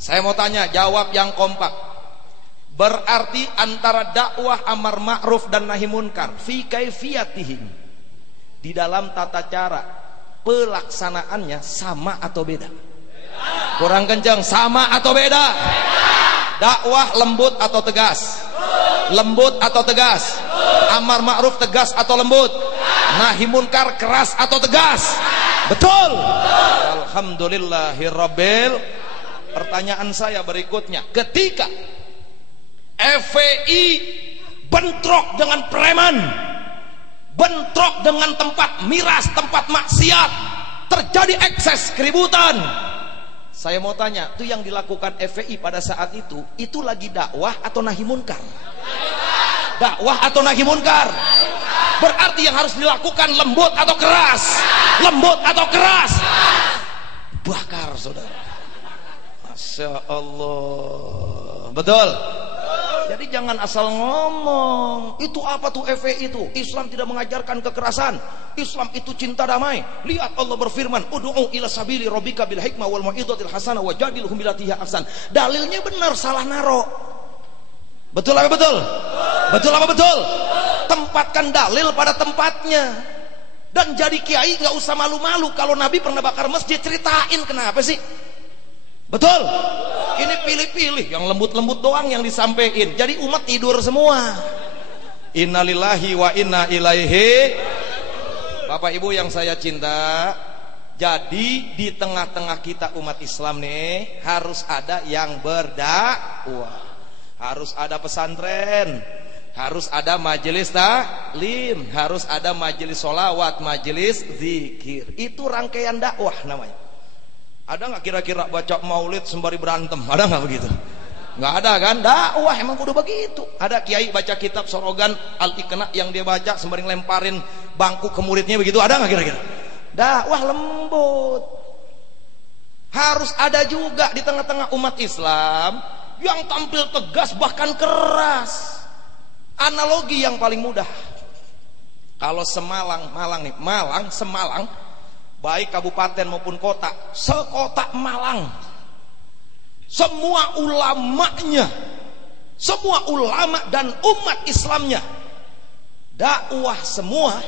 Saya mau tanya, jawab yang kompak. Berarti antara dakwah amar ma'ruf dan nahi munkar fi kaifiyatihim, di dalam tata cara pelaksanaannya sama atau beda? Kurang kencang, sama atau beda? Dakwah lembut atau tegas? Lembut atau tegas? Amar ma'ruf tegas atau lembut? Nahi munkar keras atau tegas? Betul. Alhamdulillahirabbil. Pertanyaan saya berikutnya, ketika FPI bentrok dengan preman, bentrok dengan tempat miras, tempat maksiat, terjadi ekses keributan, saya mau tanya, itu yang dilakukan FPI pada saat itu lagi dakwah atau nahi munkar? Dakwah atau nahi munkar? Berarti yang harus dilakukan lembut atau keras? Lembut atau keras? Bakar, saudara. Masya Allah. Betul? Jadi jangan asal ngomong. Itu apa tuh FPI itu? Islam tidak mengajarkan kekerasan. Islam itu cinta damai. Lihat Allah berfirman, ud'u ila sabili rabbika bil hikmah wal mau'izatil hasanah wajadilhum billati hiya ahsan. Dalilnya benar, salah naro. Betul apa betul? Betul apa betul? Tempatkan dalil pada tempatnya. Dan jadi kiai nggak usah malu-malu. Kalau Nabi pernah bakar masjid, ceritain kenapa sih? Betul? Ini pilih-pilih, yang lembut-lembut doang yang disampaikan. Jadi umat tidur semua. Innalillahi wa inna ilaihi. Bapak Ibu yang saya cinta, jadi di tengah-tengah kita umat Islam nih harus ada yang berdakwah. harus ada pesantren, harus ada majelis taklim, harus ada majelis sholawat, majelis zikir. Itu rangkaian dakwah namanya. Ada nggak kira-kira baca maulid sembari berantem? Ada nggak begitu? Nggak ada kan? Dakwah emang kudu begitu. Ada kiai baca kitab sorogan Al-Iqna yang dia baca sembari ngelemparin bangku ke muridnya begitu. Ada nggak kira-kira? Dakwah lembut. Harus ada juga di tengah-tengah umat Islam yang tampil tegas bahkan keras. Analogi yang paling mudah, kalau Semalang, baik kabupaten maupun kota, sekota Malang, semua ulamanya, semua ulama dan umat Islamnya dakwah semua,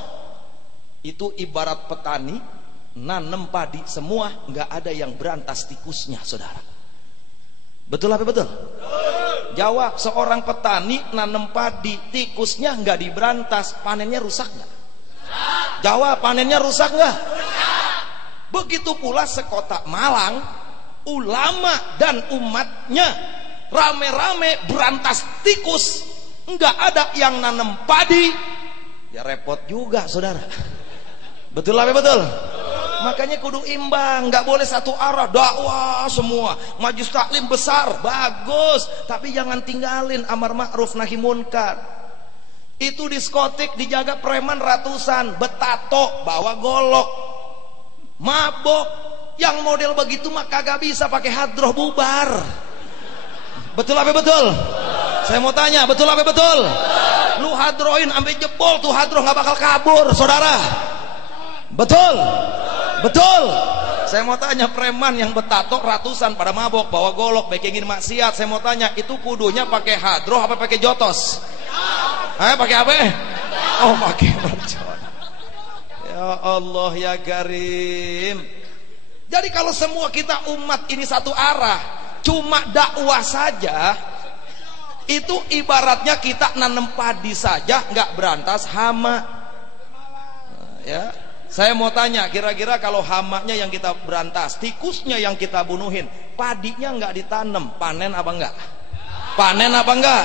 itu ibarat petani nanam padi semua, nggak ada yang berantas tikusnya, saudara. Betul apa betul? Jawab, seorang petani nanam padi, tikusnya nggak diberantas, panennya rusak nggak? Jawab, panennya rusak nggak? Begitu pula sekota Malang, ulama dan umatnya rame-rame berantas tikus, nggak ada yang nanam padi, ya repot juga, saudara. Betul apa betul? Makanya kudu imbang, nggak boleh satu arah dakwah semua. Majelis taklim besar, bagus, tapi jangan tinggalin amar ma'ruf nahi munkar. Itu diskotik dijaga preman ratusan, betato bawa golok, mabok. Yang model begitu mah kagak bisa pakai hadroh, bubar. Betul apa betul? Saya mau tanya, betul apa betul? Lu hadrohin sampai jebol tuh hadroh, nggak bakal kabur, saudara. Betul? Betul. Saya mau tanya, preman yang betato ratusan pada mabok bawa golok bekengin maksiat, saya mau tanya, itu kudunya pakai hadroh apa pakai jotos? Pakai apa? Oh, pakai mercon. Ya Allah ya Karim. Jadi kalau semua kita umat ini satu arah, cuma dakwah saja, itu ibaratnya kita nanam padi saja nggak berantas hama. Ya. Saya mau tanya, kira-kira kalau hamanya yang kita berantas, tikusnya yang kita bunuhin, padinya nggak ditanam, panen apa enggak? Panen apa enggak?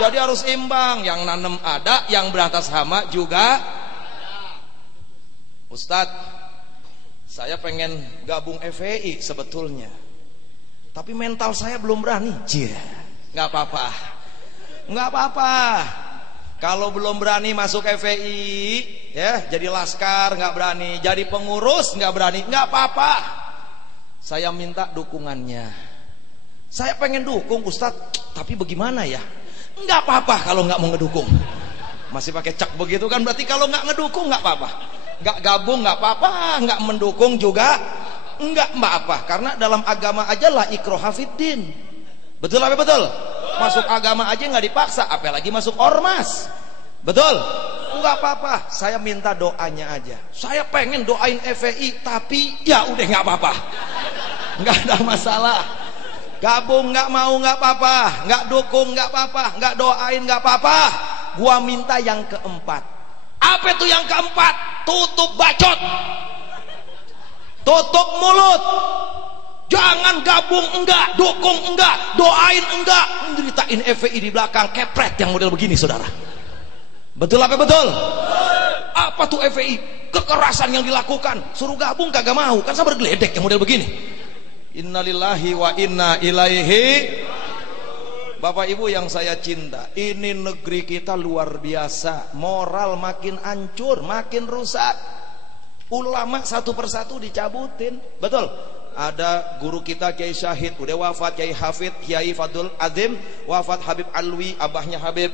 Jadi harus imbang, yang nanam ada, yang berantas hama juga. Ustadz, saya pengen gabung FPI sebetulnya, tapi mental saya belum berani. Nggak apa-apa, nggak apa-apa. Kalau belum berani masuk FPI, ya jadi laskar nggak berani, jadi pengurus nggak berani, nggak apa-apa. Saya minta dukungannya. Saya pengen dukung Ustadz, tapi bagaimana ya? Nggak apa-apa kalau nggak mau ngedukung. Masih pakai cak begitu kan? Berarti kalau nggak ngedukung nggak apa-apa, nggak gabung nggak apa-apa, nggak mendukung juga nggak apa-apa. Karena dalam agama aja lah ikroha fiddin. Betul apa betul? Masuk agama aja nggak dipaksa, apalagi masuk ormas. Betul? Nggak apa-apa. Saya minta doanya aja. Saya pengen doain FPI, tapi ya udah nggak apa-apa, nggak ada masalah. Gabung nggak mau nggak apa-apa, nggak dukung nggak apa-apa, nggak doain nggak apa-apa. Gua minta yang keempat. Apa itu yang keempat? Tutup bacot, tutup mulut. Jangan gabung enggak, dukung enggak, doain enggak, ceritain FPI di belakang kepret yang model begini, saudara. Betul apa betul? Apa tuh FPI? Kekerasan yang dilakukan, suruh gabung kagak mau, kan sabar geledek yang model begini. Innalillahi wa inna ilaihi. Bapak Ibu yang saya cinta, ini negeri kita luar biasa, moral makin hancur, makin rusak. Ulama satu persatu dicabutin, betul? Ada guru kita Kiai Syahid udah wafat, Kiai Hafid, Kiai Fadul Azim wafat, Habib Alwi abahnya Habib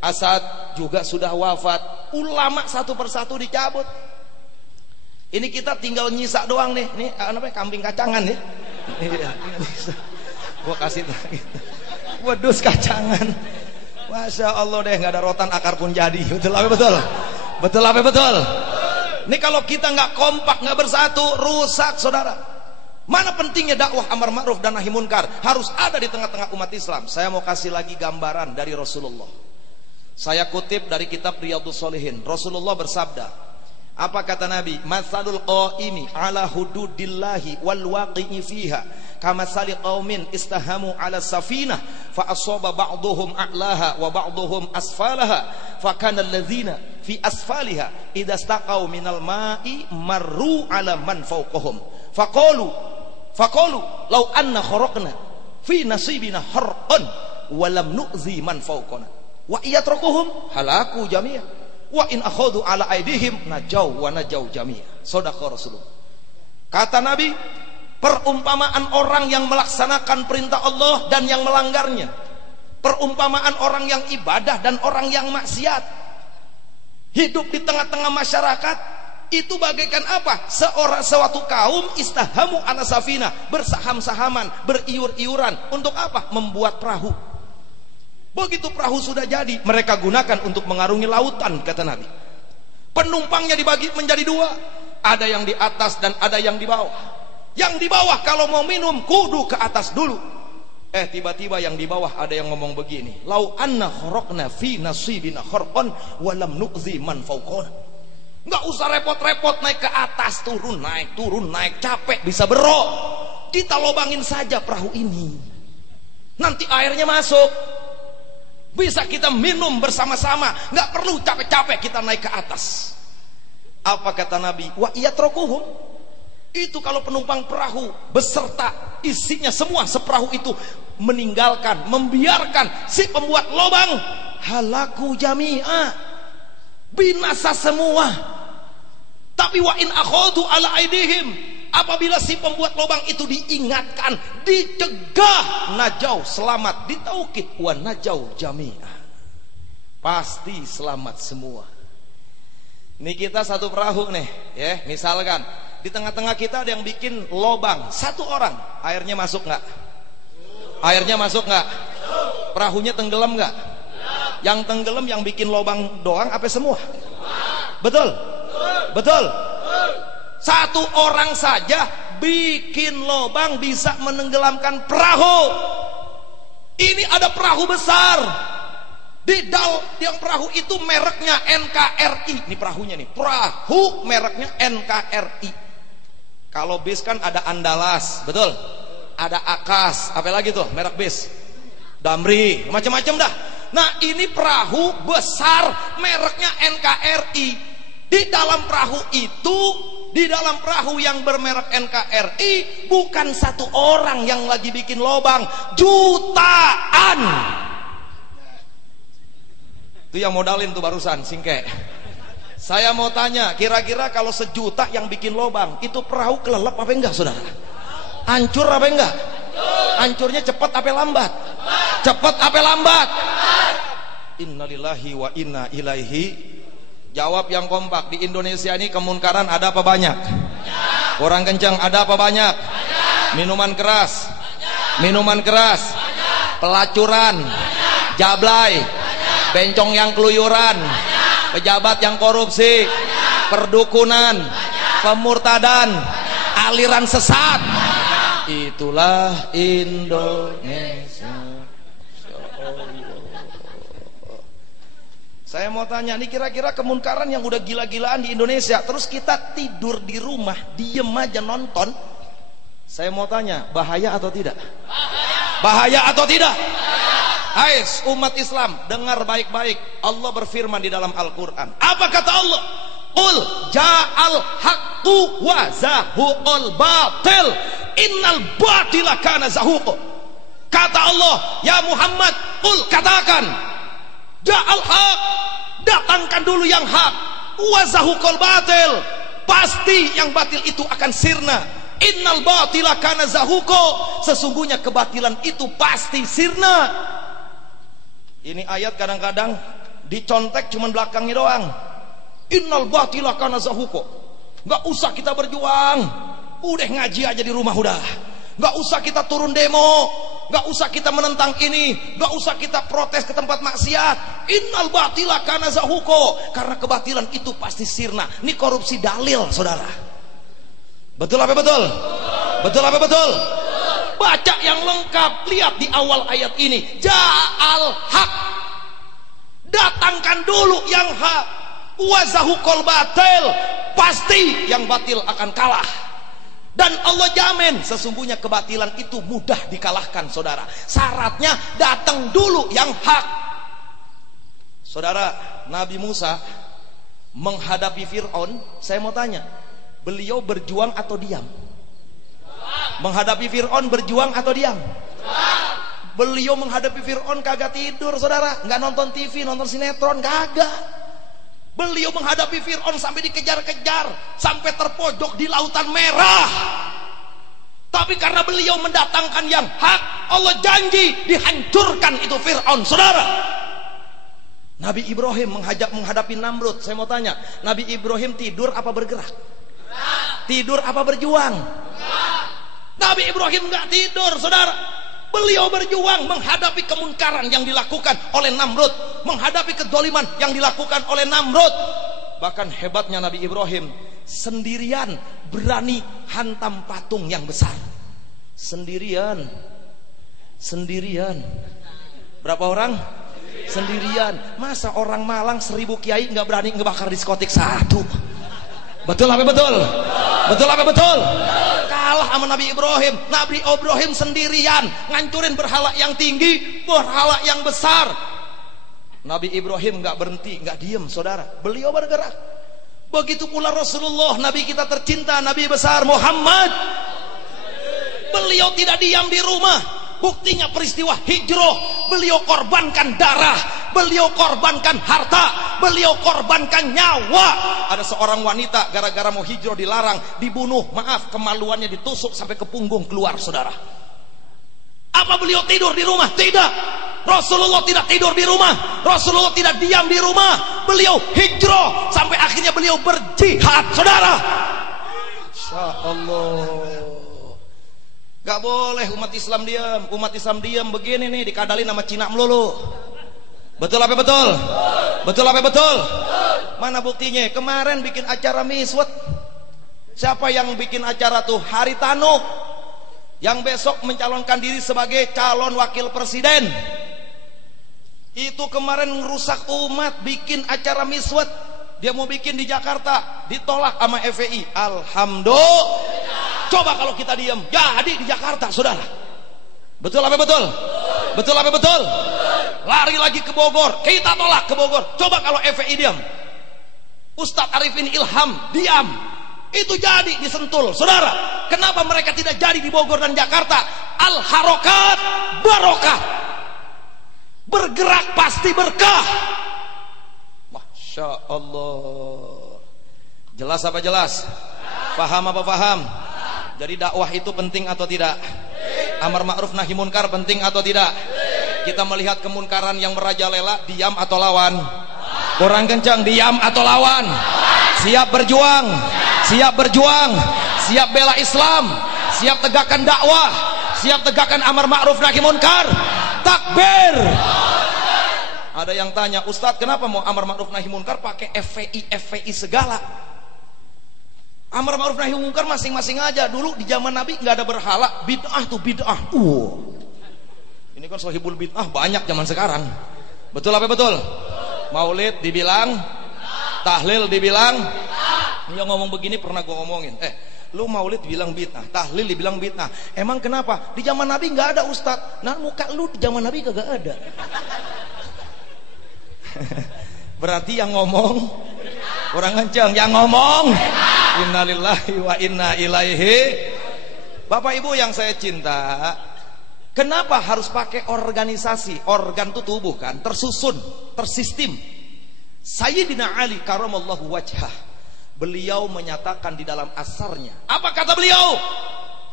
Asad juga sudah wafat. Ulama satu persatu dicabut. Ini kita tinggal nyisa doang nih. Nih apa, kambing kacangan nih. Gua kasih wedus kacangan. Masya Allah deh, nggak ada rotan akar pun jadi. Betul apa betul? Betul apa betul? Ini kalau kita nggak kompak, nggak bersatu, rusak, saudara. Mana pentingnya dakwah amar ma'ruf dan nahi munkar harus ada di tengah-tengah umat Islam. Saya mau kasih lagi gambaran dari Rasulullah. Saya kutip dari kitab Riyadhus Shalihin. Rasulullah bersabda, Apa kata Nabi? Masalul qaimi ala hududillahi wal waqi'i fiha kamasali qaumin istahamu ala safinah fa asaba ba'dhum a'laha wa ba'dhum asfalaha fa kana allazina fi asfaliha idza staqau minal ma'i marru ala man fawqahum faqalu law anna kharaqna fi nasibina harqan wa lam nu'zi man fawqana wa iyatrakuhum halaku jami'a wa in akhadhu ala aidihim najau wa najau jami'a. Shadaqa Rasulullah. Kata Nabi, perumpamaan orang yang melaksanakan perintah Allah dan yang melanggarnya, perumpamaan orang yang ibadah dan orang yang maksiat, hidup di tengah-tengah masyarakat, itu bagaikan apa? Suatu kaum istahamu ala safina, bersaham-sahaman, beriur-iuran. Untuk apa? Membuat perahu. Begitu perahu sudah jadi, mereka gunakan untuk mengarungi lautan, kata Nabi. Penumpangnya dibagi menjadi dua, ada yang di atas dan ada yang di bawah. Yang di bawah kalau mau minum kudu ke atas dulu. Tiba-tiba yang di bawah ada yang ngomong begini, lau anna kharaqna fi nasibina kharqan wa lam nu'zi man fawqana. Enggak usah repot-repot naik ke atas, turun naik, capek bisa berok. Kita lobangin saja perahu ini, nanti airnya masuk, bisa kita minum bersama-sama, nggak perlu capek-capek kita naik ke atas. Apa kata Nabi? Wa iyatrakuhum, itu kalau penumpang perahu beserta isinya semua seperahu itu meninggalkan, membiarkan si pembuat lobang, halaku jami'a, binasa semua. Tapi wa in akhadhu ala aidihim, apabila si pembuat lubang itu diingatkan, dicegah, najau, selamat, ditaukid, wa najau jami'ah, pasti selamat semua. Ini kita satu perahu nih, ya, misalkan di tengah-tengah kita ada yang bikin lubang, satu orang, airnya masuk nggak? Airnya masuk nggak? Perahunya tenggelam nggak? Yang tenggelam yang bikin lubang doang apa semua? Betul? Betul? Satu orang saja bikin lubang bisa menenggelamkan perahu. Ini ada perahu besar. Yang perahu itu mereknya NKRI. Ini perahunya nih. Perahu mereknya NKRI. Kalau bis kan ada Andalas, betul? Ada Akas, apa lagi tuh merek bis? Damri, macam-macam dah. Nah, ini perahu besar mereknya NKRI. Di dalam perahu itu, di dalam perahu yang bermerek NKRI, bukan satu orang yang lagi bikin lobang, jutaan. Itu yang modalin tuh barusan, singke. Saya mau tanya, kira-kira kalau sejuta yang bikin lobang, itu perahu kelelep apa enggak, saudara? Hancur apa enggak? Hancurnya cepat apa lambat? Cepat apa lambat? Innalillahi wa inna ilaihi. Jawab yang kompak. Di Indonesia ini kemunkaran ada apa banyak? Orang kencang ada apa banyak? Minuman keras, minuman keras, pelacuran, jablay, bencong yang keluyuran, pejabat yang korupsi, perdukunan, pemurtadan, aliran sesat. Itulah Indonesia. Saya mau tanya, nih kira-kira kemunkaran yang udah gila-gilaan di Indonesia, terus kita tidur di rumah, diem aja nonton. Saya mau tanya, bahaya atau tidak? Bahaya atau tidak? Hai umat Islam, dengar baik-baik. Allah berfirman di dalam Al-Quran. Apa kata Allah? Qul ja'al haqqu wa zahuqul batil innal batila kana zahuqu. Kata Allah, ya Muhammad, qul, katakan, ja'al haq, datangkan dulu yang hak, wa zahuqul batil, pasti yang batil itu akan sirna. Innal batila kana zahuqu, sesungguhnya kebatilan itu pasti sirna. Ini ayat kadang-kadang dicontek cuman belakangnya doang. Innal batila kana zahuqu. Enggak usah kita berjuang, udah ngaji aja di rumah udah. Enggak usah kita turun demo, enggak usah kita menentang ini, enggak usah kita protes ke tempat maksiat. Innal batila kana zahuqu, karena kebatilan itu pasti sirna. Ini korupsi dalil, saudara. Betul apa betul? Betul apa betul? Baca yang lengkap, lihat di awal ayat ini. Ja'al haq, datangkan dulu yang hak. Wa zahuqul batil, pasti yang batil akan kalah. Dan Allah jamin sesungguhnya kebatilan itu mudah dikalahkan, saudara. Syaratnya datang dulu yang hak. Saudara, Nabi Musa menghadapi Fir'aun, saya mau tanya, beliau berjuang atau diam? Menghadapi Fir'aun berjuang atau diam? Beliau menghadapi Fir'aun kagak tidur, saudara. Nggak nonton TV, nonton sinetron, kagak. Beliau menghadapi Fir'aun sampai dikejar-kejar, sampai terpojok di Lautan Merah. Tapi karena beliau mendatangkan yang hak, Allah janji dihancurkan itu Fir'aun, saudara. Nabi Ibrahim menghadapi Namrud. Saya mau tanya, Nabi Ibrahim tidur apa bergerak? Tidur apa berjuang? Nabi Ibrahim nggak tidur, saudara. Beliau berjuang menghadapi kemunkaran yang dilakukan oleh Namrud, menghadapi kedoliman yang dilakukan oleh Namrud. Bahkan hebatnya Nabi Ibrahim, sendirian berani hantam patung yang besar. Sendirian. Berapa orang? Sendirian. Masa orang Malang 1000 kiai nggak berani ngebakar diskotik satu? Betul apa betul? Betul apa betul? Kalah sama Nabi Ibrahim. Nabi Ibrahim sendirian ngancurin berhala yang tinggi, berhala yang besar. Nabi Ibrahim nggak berhenti, nggak diem, saudara. Beliau bergerak. Begitu pula Rasulullah, Nabi kita tercinta, Nabi besar Muhammad. Beliau tidak diam di rumah. Buktinya peristiwa hijrah, beliau korbankan darah, beliau korbankan harta, beliau korbankan nyawa. Ada seorang wanita gara-gara mau hijrah dilarang, dibunuh, maaf, kemaluannya ditusuk sampai ke punggung keluar, saudara. Apa beliau tidur di rumah? Tidak. Rasulullah tidak tidur di rumah. Rasulullah tidak diam di rumah. Beliau hijrah sampai akhirnya beliau berjihad, saudara. Insya Allah. Gak boleh umat Islam diam. Umat Islam diam begini nih, dikadalin sama Cina melulu. Betul apa betul? Betul apa betul? Mana buktinya? Kemarin bikin acara miswet. Siapa yang bikin acara tuh? Haritanu, yang besok mencalonkan diri sebagai calon wakil presiden. Itu kemarin ngerusak umat, bikin acara miswet. Dia mau bikin di Jakarta, ditolak sama FPI. Alhamdulillah. Coba kalau kita diam, jadi di Jakarta, saudara. Betul apa betul? Betul apa betul? Lari lagi ke Bogor, kita tolak ke Bogor. Coba kalau FPI diam, Ustadz Arifin Ilham diam, itu jadi di Sentul, saudara. Kenapa mereka tidak jadi di Bogor dan Jakarta? Al-harokat barokah. Bergerak pasti berkah. Masya Allah. Jelas apa jelas? Paham apa paham? Jadi dakwah itu penting atau tidak? Amar ma'ruf nahi munkar penting atau tidak? Kita melihat kemunkaran yang merajalela, diam atau lawan? Kurang kencang, diam atau lawan? Siap berjuang, siap berjuang, siap bela Islam, siap tegakkan dakwah, siap tegakkan amar ma'ruf nahi munkar. Takbir. Ada yang tanya, Ustadz kenapa mau amar ma'ruf nahi munkar pakai FPI segala? Amar ma'ruf nahi munkar masing-masing aja. Dulu di zaman Nabi nggak ada berhala, bid'ah tuh bid'ah. Ini kan sahibul bid'ah banyak zaman sekarang. Betul apa betul? Maulid dibilang, tahlil dibilang. Yang ngomong begini pernah gue ngomongin. Lu maulid bilang bid'ah, tahlil dibilang bid'ah. Emang kenapa? Di zaman Nabi nggak ada ustadz. Nah muka lu di zaman Nabi kagak ada. Berarti yang ngomong kurang kencang, yang ngomong innalillahi wa inna ilaihi. Bapak Ibu yang saya cinta, kenapa harus pakai organisasi? Organ itu tubuh kan, tersusun, tersistem. Sayyidina Ali karamallahu wajhah, beliau menyatakan di dalam asarnya, apa kata beliau?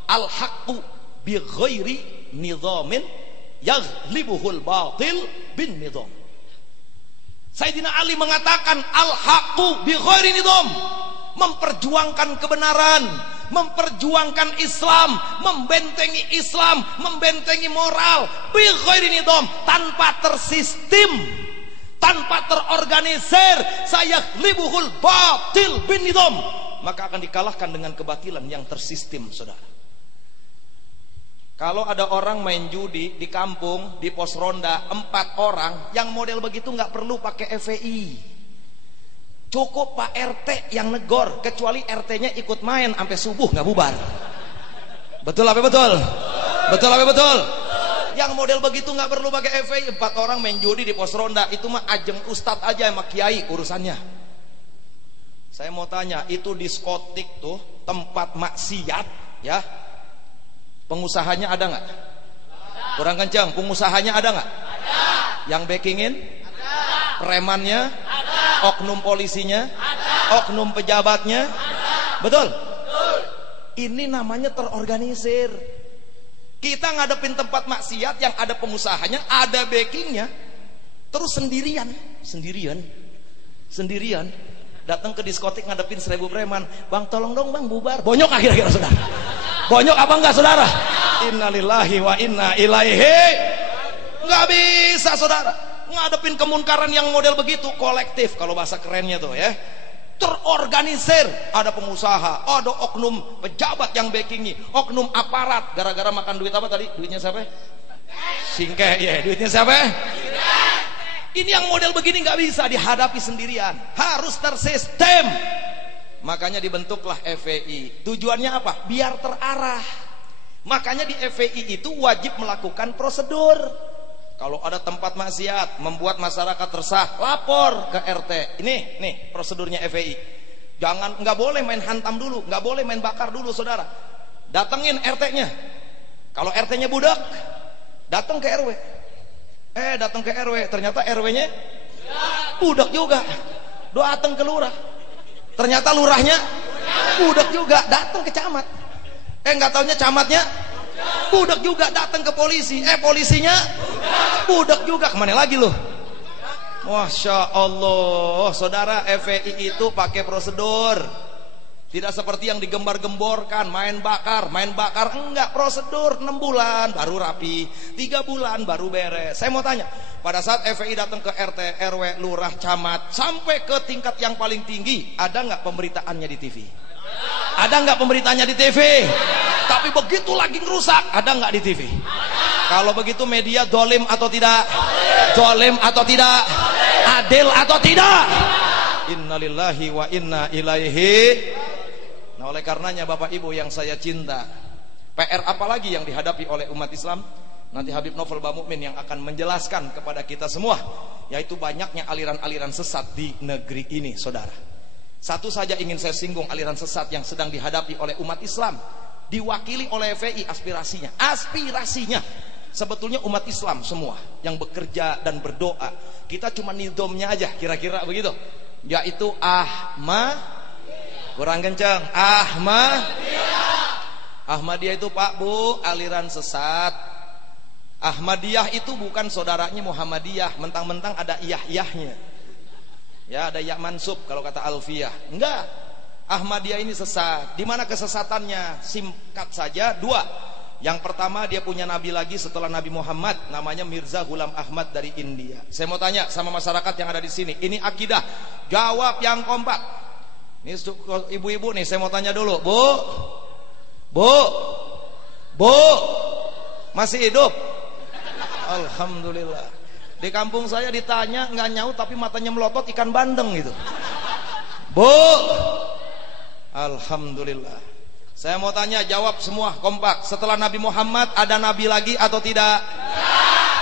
Al-haqqu bi ghairi nidhamin yaghlibuhul batil bin nidham. Sayyidina Ali mengatakan al-haqqu bi ghairi nidham, memperjuangkan kebenaran, memperjuangkan Islam, membentengi Islam, membentengi moral bi ghairi nidham, tanpa tersistem, tanpa terorganisir. Sayaghlibuhul batil bin nidham, maka akan dikalahkan dengan kebatilan yang tersistem, saudara. Kalau ada orang main judi di kampung, di pos ronda 4 orang, yang model begitu nggak perlu pakai FPI. Cukup Pak RT yang negor, kecuali RT-nya ikut main sampai subuh nggak bubar. Betul apa betul? Betul apa betul? Yang model begitu nggak perlu pakai FPI. 4 orang main judi di pos ronda, itu mah ajeng ustadz aja sama kiai urusannya. Saya mau tanya, itu diskotik tuh tempat maksiat ya, pengusahanya ada nggak? Kurang kencang, pengusahanya ada nggak? Yang backingin? Premannya? Oknum polisinya? Oknum pejabatnya? Betul? Ini namanya terorganisir. Kita ngadepin tempat maksiat yang ada pengusahanya, ada backingnya, terus sendirian datang ke diskotik ngadepin 1000 preman. Bang tolong dong bang bubar. Bonyok akhir-akhir saudara. Bonyok apa enggak saudara? Innalillahi wa inna ilaihi. Nggak bisa saudara ngadepin kemunkaran yang model begitu. Kolektif kalau bahasa kerennya tuh ya, terorganisir. Ada pengusaha, ada oknum pejabat yang backingi, oknum aparat. Gara-gara makan duit apa tadi? Duitnya siapa? Singkeh ya, duitnya siapa? Ini yang model begini nggak bisa dihadapi sendirian, harus tersistem. Makanya dibentuklah FPI. Tujuannya apa? Biar terarah. Makanya di FPI itu wajib melakukan prosedur. Kalau ada tempat maksiat membuat masyarakat resah, lapor ke RT. Ini nih prosedurnya FPI. Jangan, nggak boleh main hantam dulu, nggak boleh main bakar dulu saudara. Datengin RT-nya. Kalau RT-nya budak, datang ke RW. Datang ke RW, ternyata RW-nya budak juga. Datang ke lurah, ternyata lurahnya budak juga. Datang ke camat, nggak taunya camatnya budak juga. Datang ke polisi, polisinya budak juga. Kemana lagi loh? Masya Allah saudara, FPI itu pakai prosedur. Tidak seperti yang digembar-gemborkan, main bakar enggak. Prosedur 6 bulan baru rapi, 3 bulan baru beres. Saya mau tanya, pada saat FPI datang ke RT, RW, lurah, camat, sampai ke tingkat yang paling tinggi, ada nggak pemberitaannya di TV? Ada nggak pemberitaannya di TV? Tapi begitu lagi ngerusak, ada nggak di TV? Kalau begitu media dolim atau tidak? Dolim atau tidak? Adil atau tidak? Innalillahi wa inna ilaihi. Nah oleh karenanya Bapak Ibu yang saya cinta, PR apalagi yang dihadapi oleh umat Islam? Nanti Habib Novel Bamukmin yang akan menjelaskan kepada kita semua, yaitu banyaknya aliran-aliran sesat di negeri ini saudara. Satu saja ingin saya singgung, aliran sesat yang sedang dihadapi oleh umat Islam, diwakili oleh FPI. Aspirasinya sebetulnya umat Islam semua yang bekerja dan berdoa. Kita cuma nidhamnya aja kira-kira begitu, yaitu kurang kencang, Ahmadiyah itu Pak Bu aliran sesat. Ahmadiyah itu bukan saudaranya Muhammadiyah, mentang-mentang ada iyah-iyahnya. Ya ada ya mansub kalau kata Alfiyah. Enggak. Ahmadiyah ini sesat. Di mana kesesatannya? Singkat saja 2. Yang pertama, dia punya nabi lagi setelah Nabi Muhammad, namanya Mirza Ghulam Ahmad dari India. Saya mau tanya sama masyarakat yang ada di sini, ini akidah. Jawab yang kompak. Ini ibu-ibu nih, saya mau tanya dulu, Bu, masih hidup? Alhamdulillah. Di kampung saya ditanya nggak nyaut tapi matanya melotot ikan bandeng gitu. Bu, alhamdulillah. Saya mau tanya, jawab semua kompak. Setelah Nabi Muhammad ada nabi lagi atau tidak?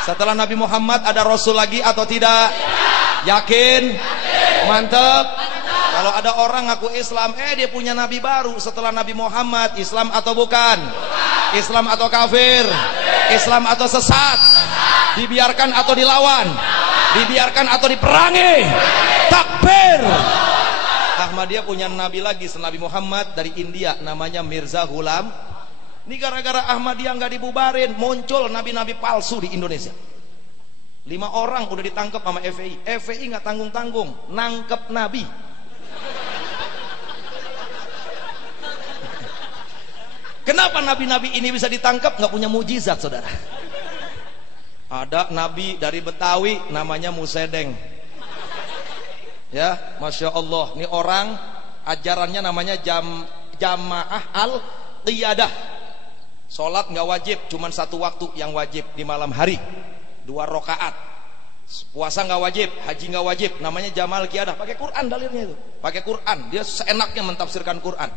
Setelah Nabi Muhammad ada rasul lagi atau tidak? Yakin? Mantap. Kalau ada orang ngaku Islam, dia punya nabi baru setelah Nabi Muhammad, Islam atau bukan? Islam atau kafir? Islam atau sesat? Dibiarkan atau dilawan? Dibiarkan atau diperangi? Takbir. Ahmadiyah punya nabi lagi setelah Nabi Muhammad dari India, namanya Mirza Ghulam. Ini gara-gara Ahmadiyah nggak dibubarin, muncul nabi-nabi palsu di Indonesia. 5 orang udah ditangkap sama FPI. FPI nggak tanggung-tanggung, nangkep nabi. Kenapa nabi-nabi ini bisa ditangkap? Nggak punya mujizat saudara. Ada nabi dari Betawi namanya Musedeng. Ya, Masya Allah. Ini orang ajarannya namanya Jamaah Al-Qiyadah. Sholat nggak wajib, cuman 1 waktu yang wajib di malam hari, 2 rakaat. Puasa nggak wajib, haji nggak wajib, namanya Jamal Qiyadah. Pakai Quran dalilnya itu, pakai Quran. Dia seenaknya mentafsirkan Quran.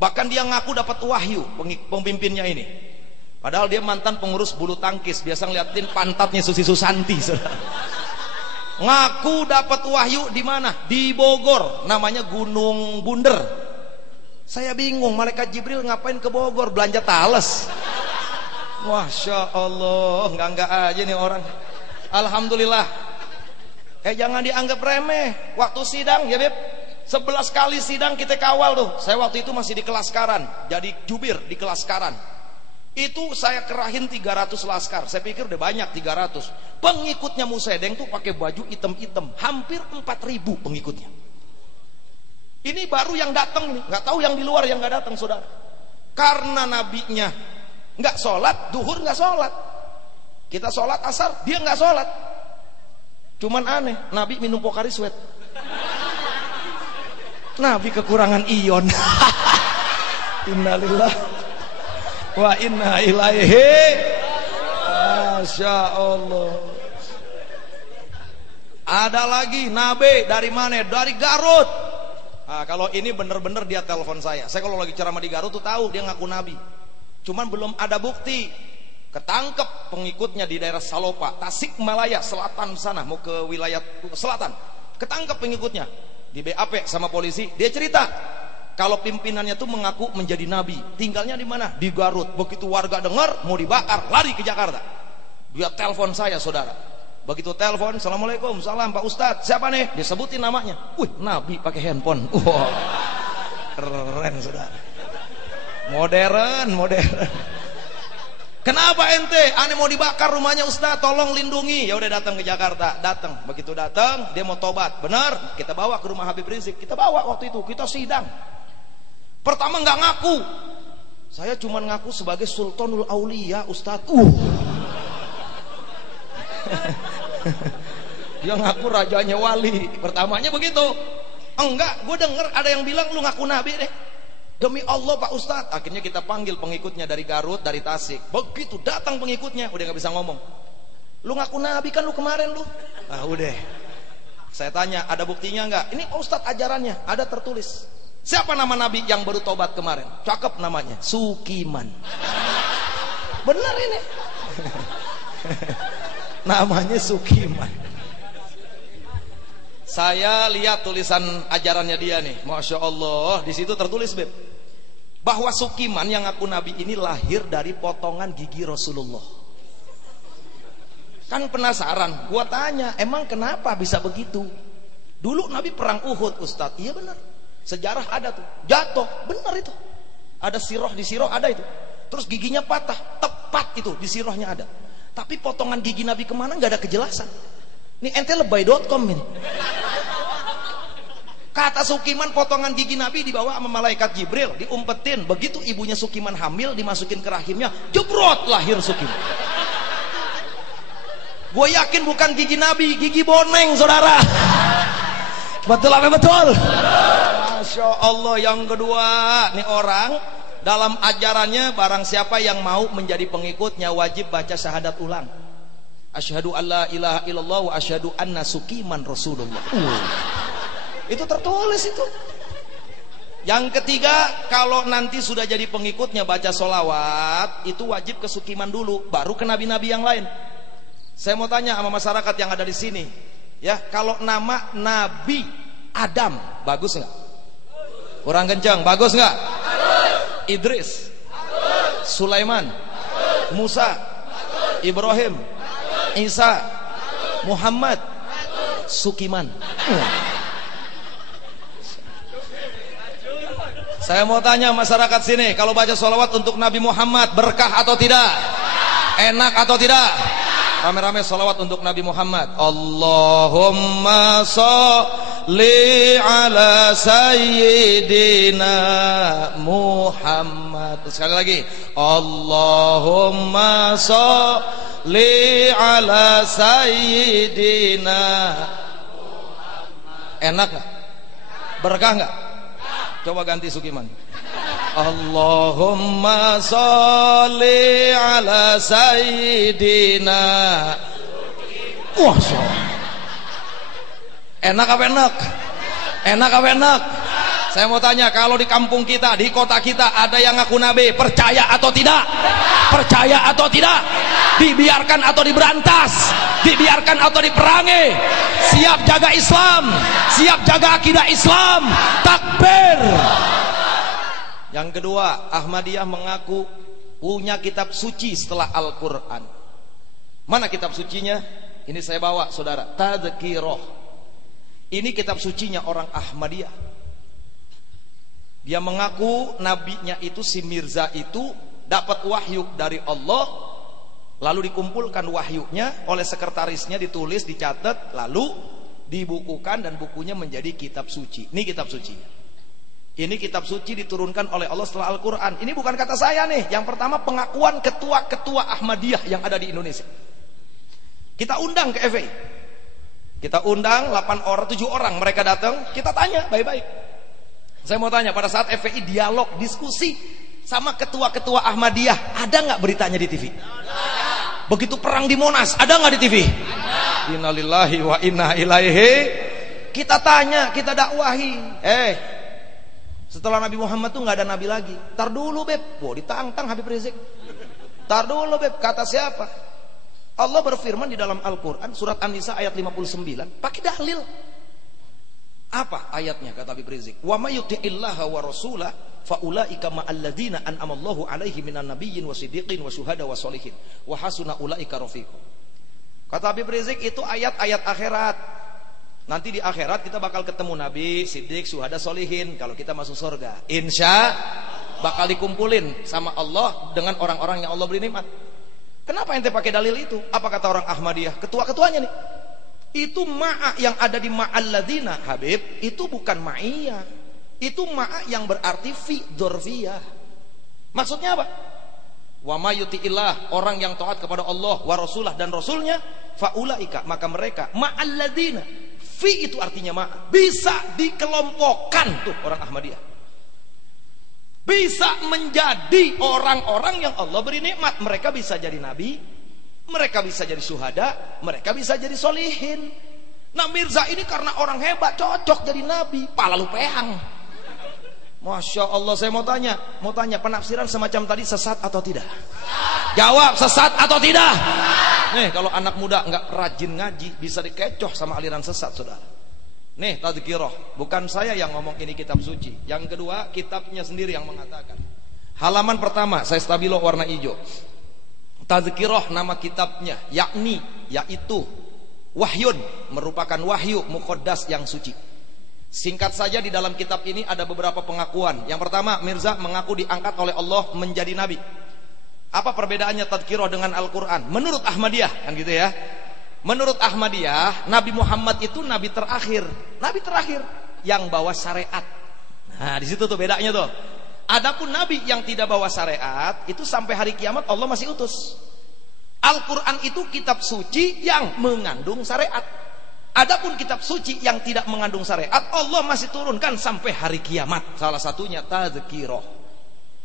Bahkan dia ngaku dapat wahyu, pemimpinnya ini. Padahal dia mantan pengurus bulu tangkis, biasa ngeliatin pantatnya Susi Susanti. Ngaku dapat wahyu di mana? Di Bogor, namanya Gunung Bunder. Saya bingung, malaikat Jibril ngapain ke Bogor? Belanja talas. Masya Allah, enggak aja nih orang. Alhamdulillah. Jangan dianggap remeh. Waktu sidang ya Beb, 11 kali sidang kita kawal tuh. Saya waktu itu masih di Kelaskaran, jadi jubir di Kelaskaran. Itu saya kerahin 300 laskar. Saya pikir udah banyak 300. Pengikutnya Musedeng tuh pakai baju hitam-hitam, hampir 4.000 pengikutnya. Ini baru yang datang nih, nggak tahu yang di luar yang nggak datang, saudara. Karena nabinya nggak sholat, duhur nggak sholat. Kita sholat asar, dia nggak sholat. Cuman aneh, Nabi minum Pocari Sweat. Nabi kekurangan ion. Innalillah wa inna ilaihi. Masya Allah. Ada lagi Nabi dari mana? Dari Garut. Nah, kalau ini bener-bener dia telepon saya. Saya kalau lagi ceramah di Garut tuh tahu dia ngaku Nabi. Cuman belum ada bukti. Ketangkep pengikutnya di daerah Salopa, Tasikmalaya selatan sana, mau ke wilayah selatan. Ketangkep pengikutnya di BAP sama polisi. Dia cerita kalau pimpinannya tuh mengaku menjadi nabi. Tinggalnya di mana? Di Garut. Begitu warga dengar mau dibakar, lari ke Jakarta. Dia telepon saya, saudara. Begitu telepon, assalamualaikum, salam Pak Ustadz. Siapa nih? Disebutin namanya. Wih, nabi pakai handphone. Wow, keren, saudara. Modern. Kenapa ente? Ane mau dibakar rumahnya Ustaz, tolong lindungi. Ya udah datang ke Jakarta, datang. Begitu datang, dia mau tobat. Benar, kita bawa ke rumah Habib Rizik. Kita bawa waktu itu, kita sidang. Pertama nggak ngaku. Saya cuma ngaku sebagai Sultanul Aulia, Ustaz. Dia ngaku rajanya wali. Pertamanya begitu. Enggak, gue denger ada yang bilang lu ngaku nabi deh. Demi Allah Pak Ustadz. Akhirnya kita panggil pengikutnya dari Garut, dari Tasik. Begitu datang pengikutnya, udah gak bisa ngomong. Lu ngaku nabi kan lu kemarin lu. Ah udah. Saya tanya, ada buktinya nggak? Ini Pak Ustadz ajarannya, ada tertulis. Siapa nama nabi yang baru tobat kemarin? Cakep namanya, Sukiman. Bener ini. Namanya Sukiman. Saya lihat tulisan ajarannya dia nih, Masya Allah. Di situ tertulis Beb, bahwa Sukiman yang ngaku nabi ini lahir dari potongan gigi Rasulullah. Kan penasaran, gua tanya, emang kenapa bisa begitu? Dulu Nabi perang Uhud, Ustadz. Iya benar, sejarah ada tuh, jatuh, benar itu. Ada siroh, di siroh ada itu. Terus giginya patah, tepat itu di sirohnya ada. Tapi potongan gigi Nabi kemana nggak ada kejelasan. Ini ente lebay.com ini. Kata Sukiman potongan gigi Nabi dibawa sama malaikat Jibril, diumpetin. Begitu ibunya Sukiman hamil, dimasukin ke rahimnya, jebrot lahir Sukiman. Gue yakin bukan gigi Nabi, gigi boneng, saudara. Betul apa betul? Masya Allah. Yang kedua, nih orang dalam ajarannya barang siapa yang mau menjadi pengikutnya wajib baca syahadat ulang. Asyhadu alla ilaha illallah wa asyhadu anna Sukiman Rasulullah. Itu tertulis itu. Yang ketiga, kalau nanti sudah jadi pengikutnya baca sholawat, itu wajib ke Sukiman dulu, baru ke nabi-nabi yang lain. Saya mau tanya sama masyarakat yang ada di sini, ya, kalau nama Nabi Adam bagus nggak? Kurang kencang, bagus nggak? Idris, Sulaiman, Musa, Ibrahim, Isa, Muhammad, Sukiman. Saya mau tanya masyarakat sini, kalau baca sholawat untuk Nabi Muhammad berkah atau tidak? Enak atau tidak? Rame-rame sholawat untuk Nabi Muhammad. Allahumma sholli ala sayyidina Muhammad. Sekali lagi, Allahumma sholli ala sayyidina Muhammad. Enak gak? Berkah gak? Coba ganti Sukiman. Allahumma sholli ala sayyidina. Wah, Enak apa enak? Enak apa enak? Saya mau tanya, kalau di kampung kita, di kota kita ada yang ngaku nabi, percaya atau tidak? Percaya atau tidak? Dibiarkan atau diberantas? Dibiarkan atau diperangi? Siap jaga Islam, siap jaga akidah Islam. Takbir. Yang kedua, Ahmadiyah mengaku punya kitab suci setelah Al-Quran. Mana kitab sucinya? Ini saya bawa saudara, Tadhkirah. Ini kitab sucinya orang Ahmadiyah. Dia mengaku nabinya itu, si Mirza itu dapat wahyu dari Allah, lalu dikumpulkan wahyunya oleh sekretarisnya, ditulis, dicatat, lalu dibukukan dan bukunya menjadi kitab suci. Ini kitab sucinya. Ini kitab suci diturunkan oleh Allah setelah Al-Quran. Ini bukan kata saya nih. Yang pertama pengakuan ketua-ketua Ahmadiyah yang ada di Indonesia. Kita undang ke FPI. Kita undang 8 orang, 7 orang, mereka datang, kita tanya baik-baik. Saya mau tanya, pada saat FPI dialog, diskusi sama ketua-ketua Ahmadiyah, ada nggak beritanya di TV? Begitu perang di Monas, ada nggak di TV? Innalillahi wa inna ilaihi. Kita tanya, kita dakwahi. Setelah Nabi Muhammad tuh nggak ada nabi lagi. Tar dulu beb, ditantang Habib Rizik. Tar dulu beb, kata siapa? Allah berfirman di dalam Al-Quran surat An-Nisa ayat 59, pakai dalil. Apa ayatnya kata Habib Rizik? Wa may yuti'illaha wa rasulah fa ulaika ma'al ladzina an'amallahu 'alaihim minan nabiyyin wasiddiqin wasyuhada wassolihin wa hasuna ulaika rafiqa. Kata Habib Rizik itu ayat-ayat akhirat. Nanti di akhirat kita bakal ketemu nabi, siddiq, syuhada, solihin. Kalau kita masuk surga, insya bakal dikumpulin sama Allah dengan orang-orang yang Allah beri nikmat. Kenapa ente pakai dalil itu? Apa kata orang Ahmadiyah? Ketua-ketuanya nih. Itu ma'a yang ada di ma'alladzina, Habib, itu bukan ma'iyah. Itu ma'a yang berarti fi dzorfiyah. Maksudnya apa? Wa may yuti'illah, orang yang taat kepada Allah wa rasulah dan rasulnya, faulaika, maka mereka ma'alladzina. Fi itu artinya ma'a. Bisa dikelompokkan tuh orang Ahmadiyah. Bisa menjadi orang-orang yang Allah beri nikmat. Mereka bisa jadi nabi, mereka bisa jadi syuhada, mereka bisa jadi solihin. Nah Mirza ini karena orang hebat, cocok jadi nabi. Pala lu pehang. Masya Allah, saya mau tanya penafsiran semacam tadi sesat atau tidak? Jawab, sesat atau tidak? Nih kalau anak muda nggak rajin ngaji bisa dikecoh sama aliran sesat, saudara. Nih Tadhkirah, bukan saya yang ngomong, ini kitab suci. Yang kedua, kitabnya sendiri yang mengatakan. Halaman pertama, saya stabilo warna hijau. Tadhkirah nama kitabnya, yaitu wahyun, merupakan wahyu muqaddas yang suci. Singkat saja, di dalam kitab ini ada beberapa pengakuan. Yang pertama, Mirza mengaku diangkat oleh Allah menjadi nabi. Apa perbedaannya Tadhkirah dengan Al-Quran? Menurut Ahmadiyah, kan gitu ya. Menurut Ahmadiyah, Nabi Muhammad itu nabi terakhir yang bawa syariat. Nah, di situ tuh bedanya tuh. Adapun nabi yang tidak bawa syariat itu sampai hari kiamat Allah masih utus. Al-Qur'an itu kitab suci yang mengandung syariat. Adapun kitab suci yang tidak mengandung syariat Allah masih turunkan sampai hari kiamat. Salah satunya Tadhkirah.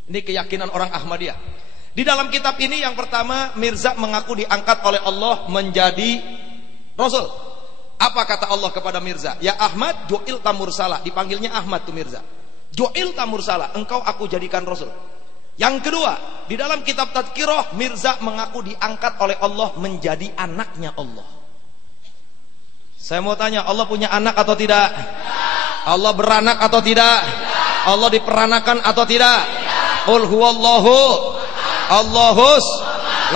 Ini keyakinan orang Ahmadiyah. Di dalam kitab ini yang pertama, Mirza mengaku diangkat oleh Allah menjadi Rasul. Apa kata Allah kepada Mirza? Ya Ahmad, ju'il tamursala. Dipanggilnya Ahmad tuh Mirza. Ju'il tamursala, engkau aku jadikan Rasul. Yang kedua, di dalam kitab Tadhkirah, Mirza mengaku diangkat oleh Allah menjadi anaknya Allah. Saya mau tanya, Allah punya anak atau tidak? Allah beranak atau tidak? Allah diperanakan atau tidak? Qul huwallahu Allahus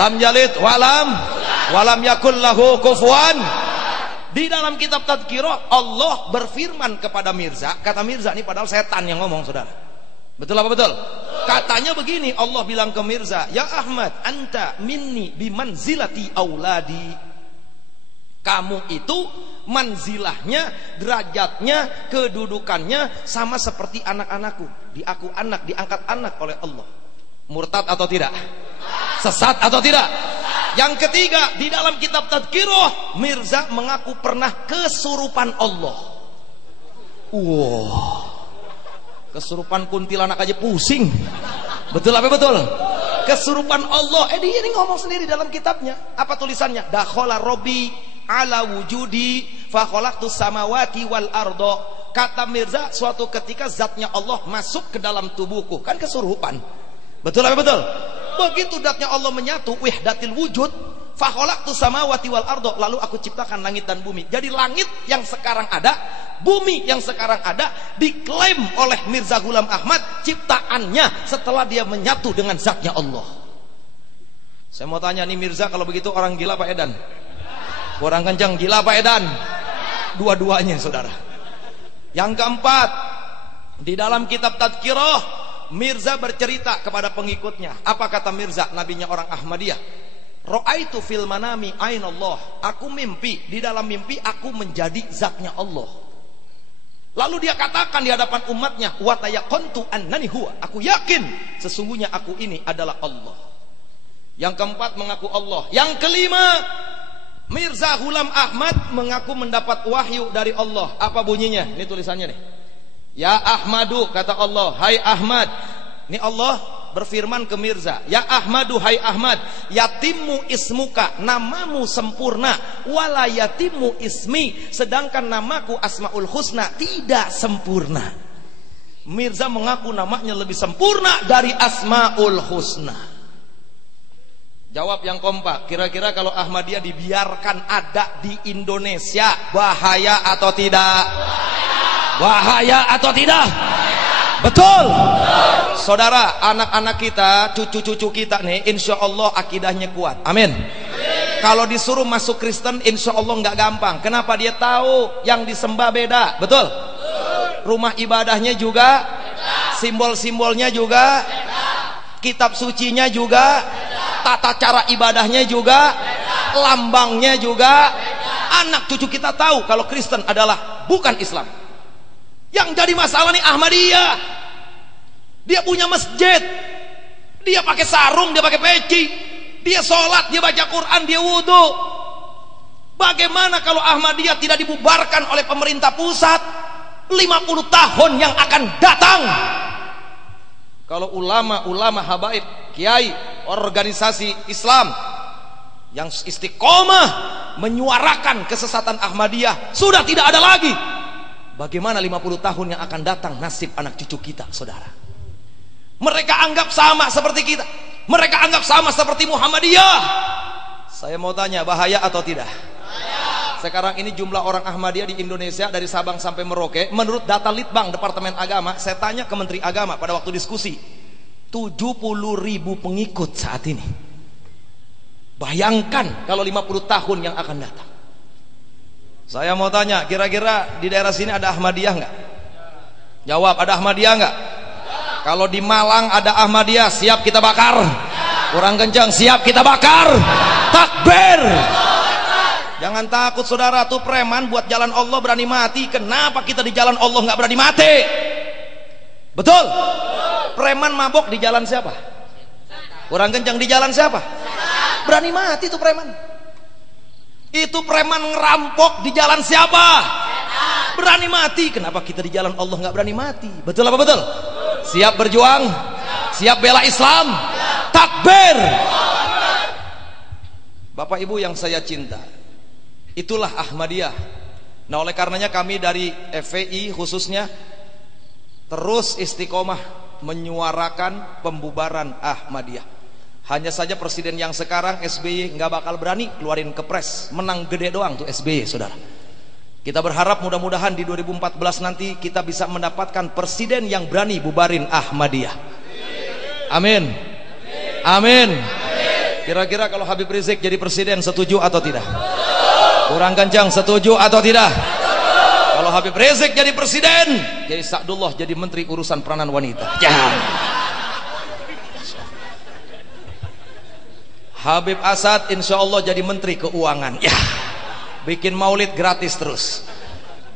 lam yalid walam yakul lahu kufuwan. Di dalam kitab Tadhkirah Allah berfirman kepada Mirza. Kata Mirza ini padahal setan yang ngomong, saudara. Betul apa betul? Katanya begini, Allah bilang ke Mirza, ya Ahmad, anta minni bimanzilati auladi. Kamu itu manzilahnya, derajatnya, kedudukannya sama seperti anak-anakku. Di aku anak, diangkat anak oleh Allah. Murtad atau tidak? Sesat atau tidak? Yang ketiga, di dalam kitab Tadhkirah, Mirza mengaku pernah kesurupan Allah. Kesurupan kuntilanak aja pusing. Betul apa betul? Kesurupan Allah. Dia ini ngomong sendiri dalam kitabnya. Apa tulisannya? Dakhala Robbi ala wujudi fa khalaqtus samawati wal ardo. Kata Mirza, suatu ketika zatnya Allah masuk ke dalam tubuhku. Kan kesurupan. Betul apa betul? Begitu zatnya Allah menyatu, wahdatil wujud, fa khalaqtus samawati wal ardo, lalu aku ciptakan langit dan bumi. Jadi langit yang sekarang ada, bumi yang sekarang ada, diklaim oleh Mirza Ghulam Ahmad ciptaannya setelah dia menyatu dengan zatnya Allah. Saya mau tanya nih Mirza, kalau begitu orang gila Pak Edan? Kurang kencang, gila Pak Edan? Dua-duanya saudara. Yang keempat, di dalam kitab Tadkirah, Mirza bercerita kepada pengikutnya. Apa kata Mirza, nabinya orang Ahmadiyah? Ra'aitu fil manami ainallah. Aku mimpi, di dalam mimpi aku menjadi zatnya Allah. Lalu dia katakan di hadapan umatnya, wa tayaqantu annani huwa. Aku yakin sesungguhnya aku ini adalah Allah. Yang keempat mengaku Allah. Yang kelima, Mirza Ghulam Ahmad mengaku mendapat wahyu dari Allah. Apa bunyinya? Ini tulisannya nih. Ya Ahmadu, kata Allah, hai Ahmad. Ini Allah berfirman ke Mirza, ya Ahmadu, hai Ahmad, yatimmu ismuka, namamu sempurna, wala yatimmu ismi, sedangkan namaku Asmaul Husna tidak sempurna. Mirza mengaku namanya lebih sempurna dari Asmaul Husna. Jawab yang kompak, kira-kira kalau Ahmadiyah dibiarkan ada di Indonesia, bahaya atau tidak? Bahaya atau tidak? Betul. Saudara, anak-anak kita, cucu-cucu kita nih, insya Allah akidahnya kuat. Amin. Kalau disuruh masuk Kristen, insya Allah nggak gampang. Kenapa? Dia tahu yang disembah beda. Betul. Rumah ibadahnya juga, simbol-simbolnya juga, kitab sucinya juga, tata cara ibadahnya juga, lambangnya juga. Anak cucu kita tahu kalau Kristen adalah bukan Islam. Yang jadi masalah nih Ahmadiyah. Dia punya masjid, dia pakai sarung, dia pakai peci, dia sholat, dia baca Quran, dia wudhu. Bagaimana kalau Ahmadiyah tidak dibubarkan oleh pemerintah pusat 50 tahun yang akan datang? Kalau ulama-ulama habaib, kiai, organisasi Islam yang istiqomah menyuarakan kesesatan Ahmadiyah sudah tidak ada lagi, bagaimana 50 tahun yang akan datang nasib anak cucu kita, saudara? Mereka anggap sama seperti kita, mereka anggap sama seperti Muhammadiyah. Saya mau tanya, bahaya atau tidak? Sekarang ini jumlah orang Ahmadiyah di Indonesia dari Sabang sampai Merauke, menurut data Litbang Departemen Agama, saya tanya ke Menteri Agama pada waktu diskusi, 70.000 pengikut saat ini. Bayangkan kalau 50 tahun yang akan datang. Saya mau tanya, kira-kira di daerah sini ada Ahmadiyah nggak? Jawab, ada Ahmadiyah nggak? Kalau di Malang ada Ahmadiyah, siap kita bakar. Kurang kencang, siap kita bakar. Takbir. Jangan takut saudara, tuh preman buat jalan Allah berani mati. Kenapa kita di jalan Allah nggak berani mati? Betul? Preman mabok di jalan siapa? Kurang kencang, di jalan siapa? Berani mati tuh preman. Itu preman ngerampok di jalan siapa? Berani mati. Kenapa kita di jalan Allah nggak berani mati? Betul apa betul? Siap berjuang, siap bela Islam. Takbir. Bapak Ibu yang saya cinta, itulah Ahmadiyah. Nah, oleh karenanya kami dari FPI khususnya terus istiqomah menyuarakan pembubaran Ahmadiyah. Hanya saja presiden yang sekarang SBY nggak bakal berani keluarin kepres, menang gede doang tuh SBY, saudara. Kita berharap mudah-mudahan di 2014 nanti kita bisa mendapatkan presiden yang berani bubarin Ahmadiyah. Amin. Amin. Kira-kira kalau Habib Rizik jadi presiden setuju atau tidak? Kurang kencang, setuju atau tidak? Kalau Habib Rizik jadi presiden, jadi Sa'dullah jadi menteri urusan peranan wanita. Jangan. Habib Asad insya Allah jadi menteri keuangan. Ya, bikin maulid gratis terus.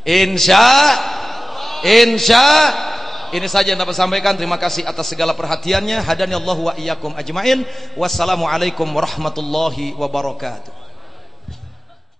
Insya. Ini saja yang dapat sampaikan. Terima kasih atas segala perhatiannya. Hadani Allah wa iyyakum ajmain. Wassalamualaikum warahmatullahi wabarakatuh.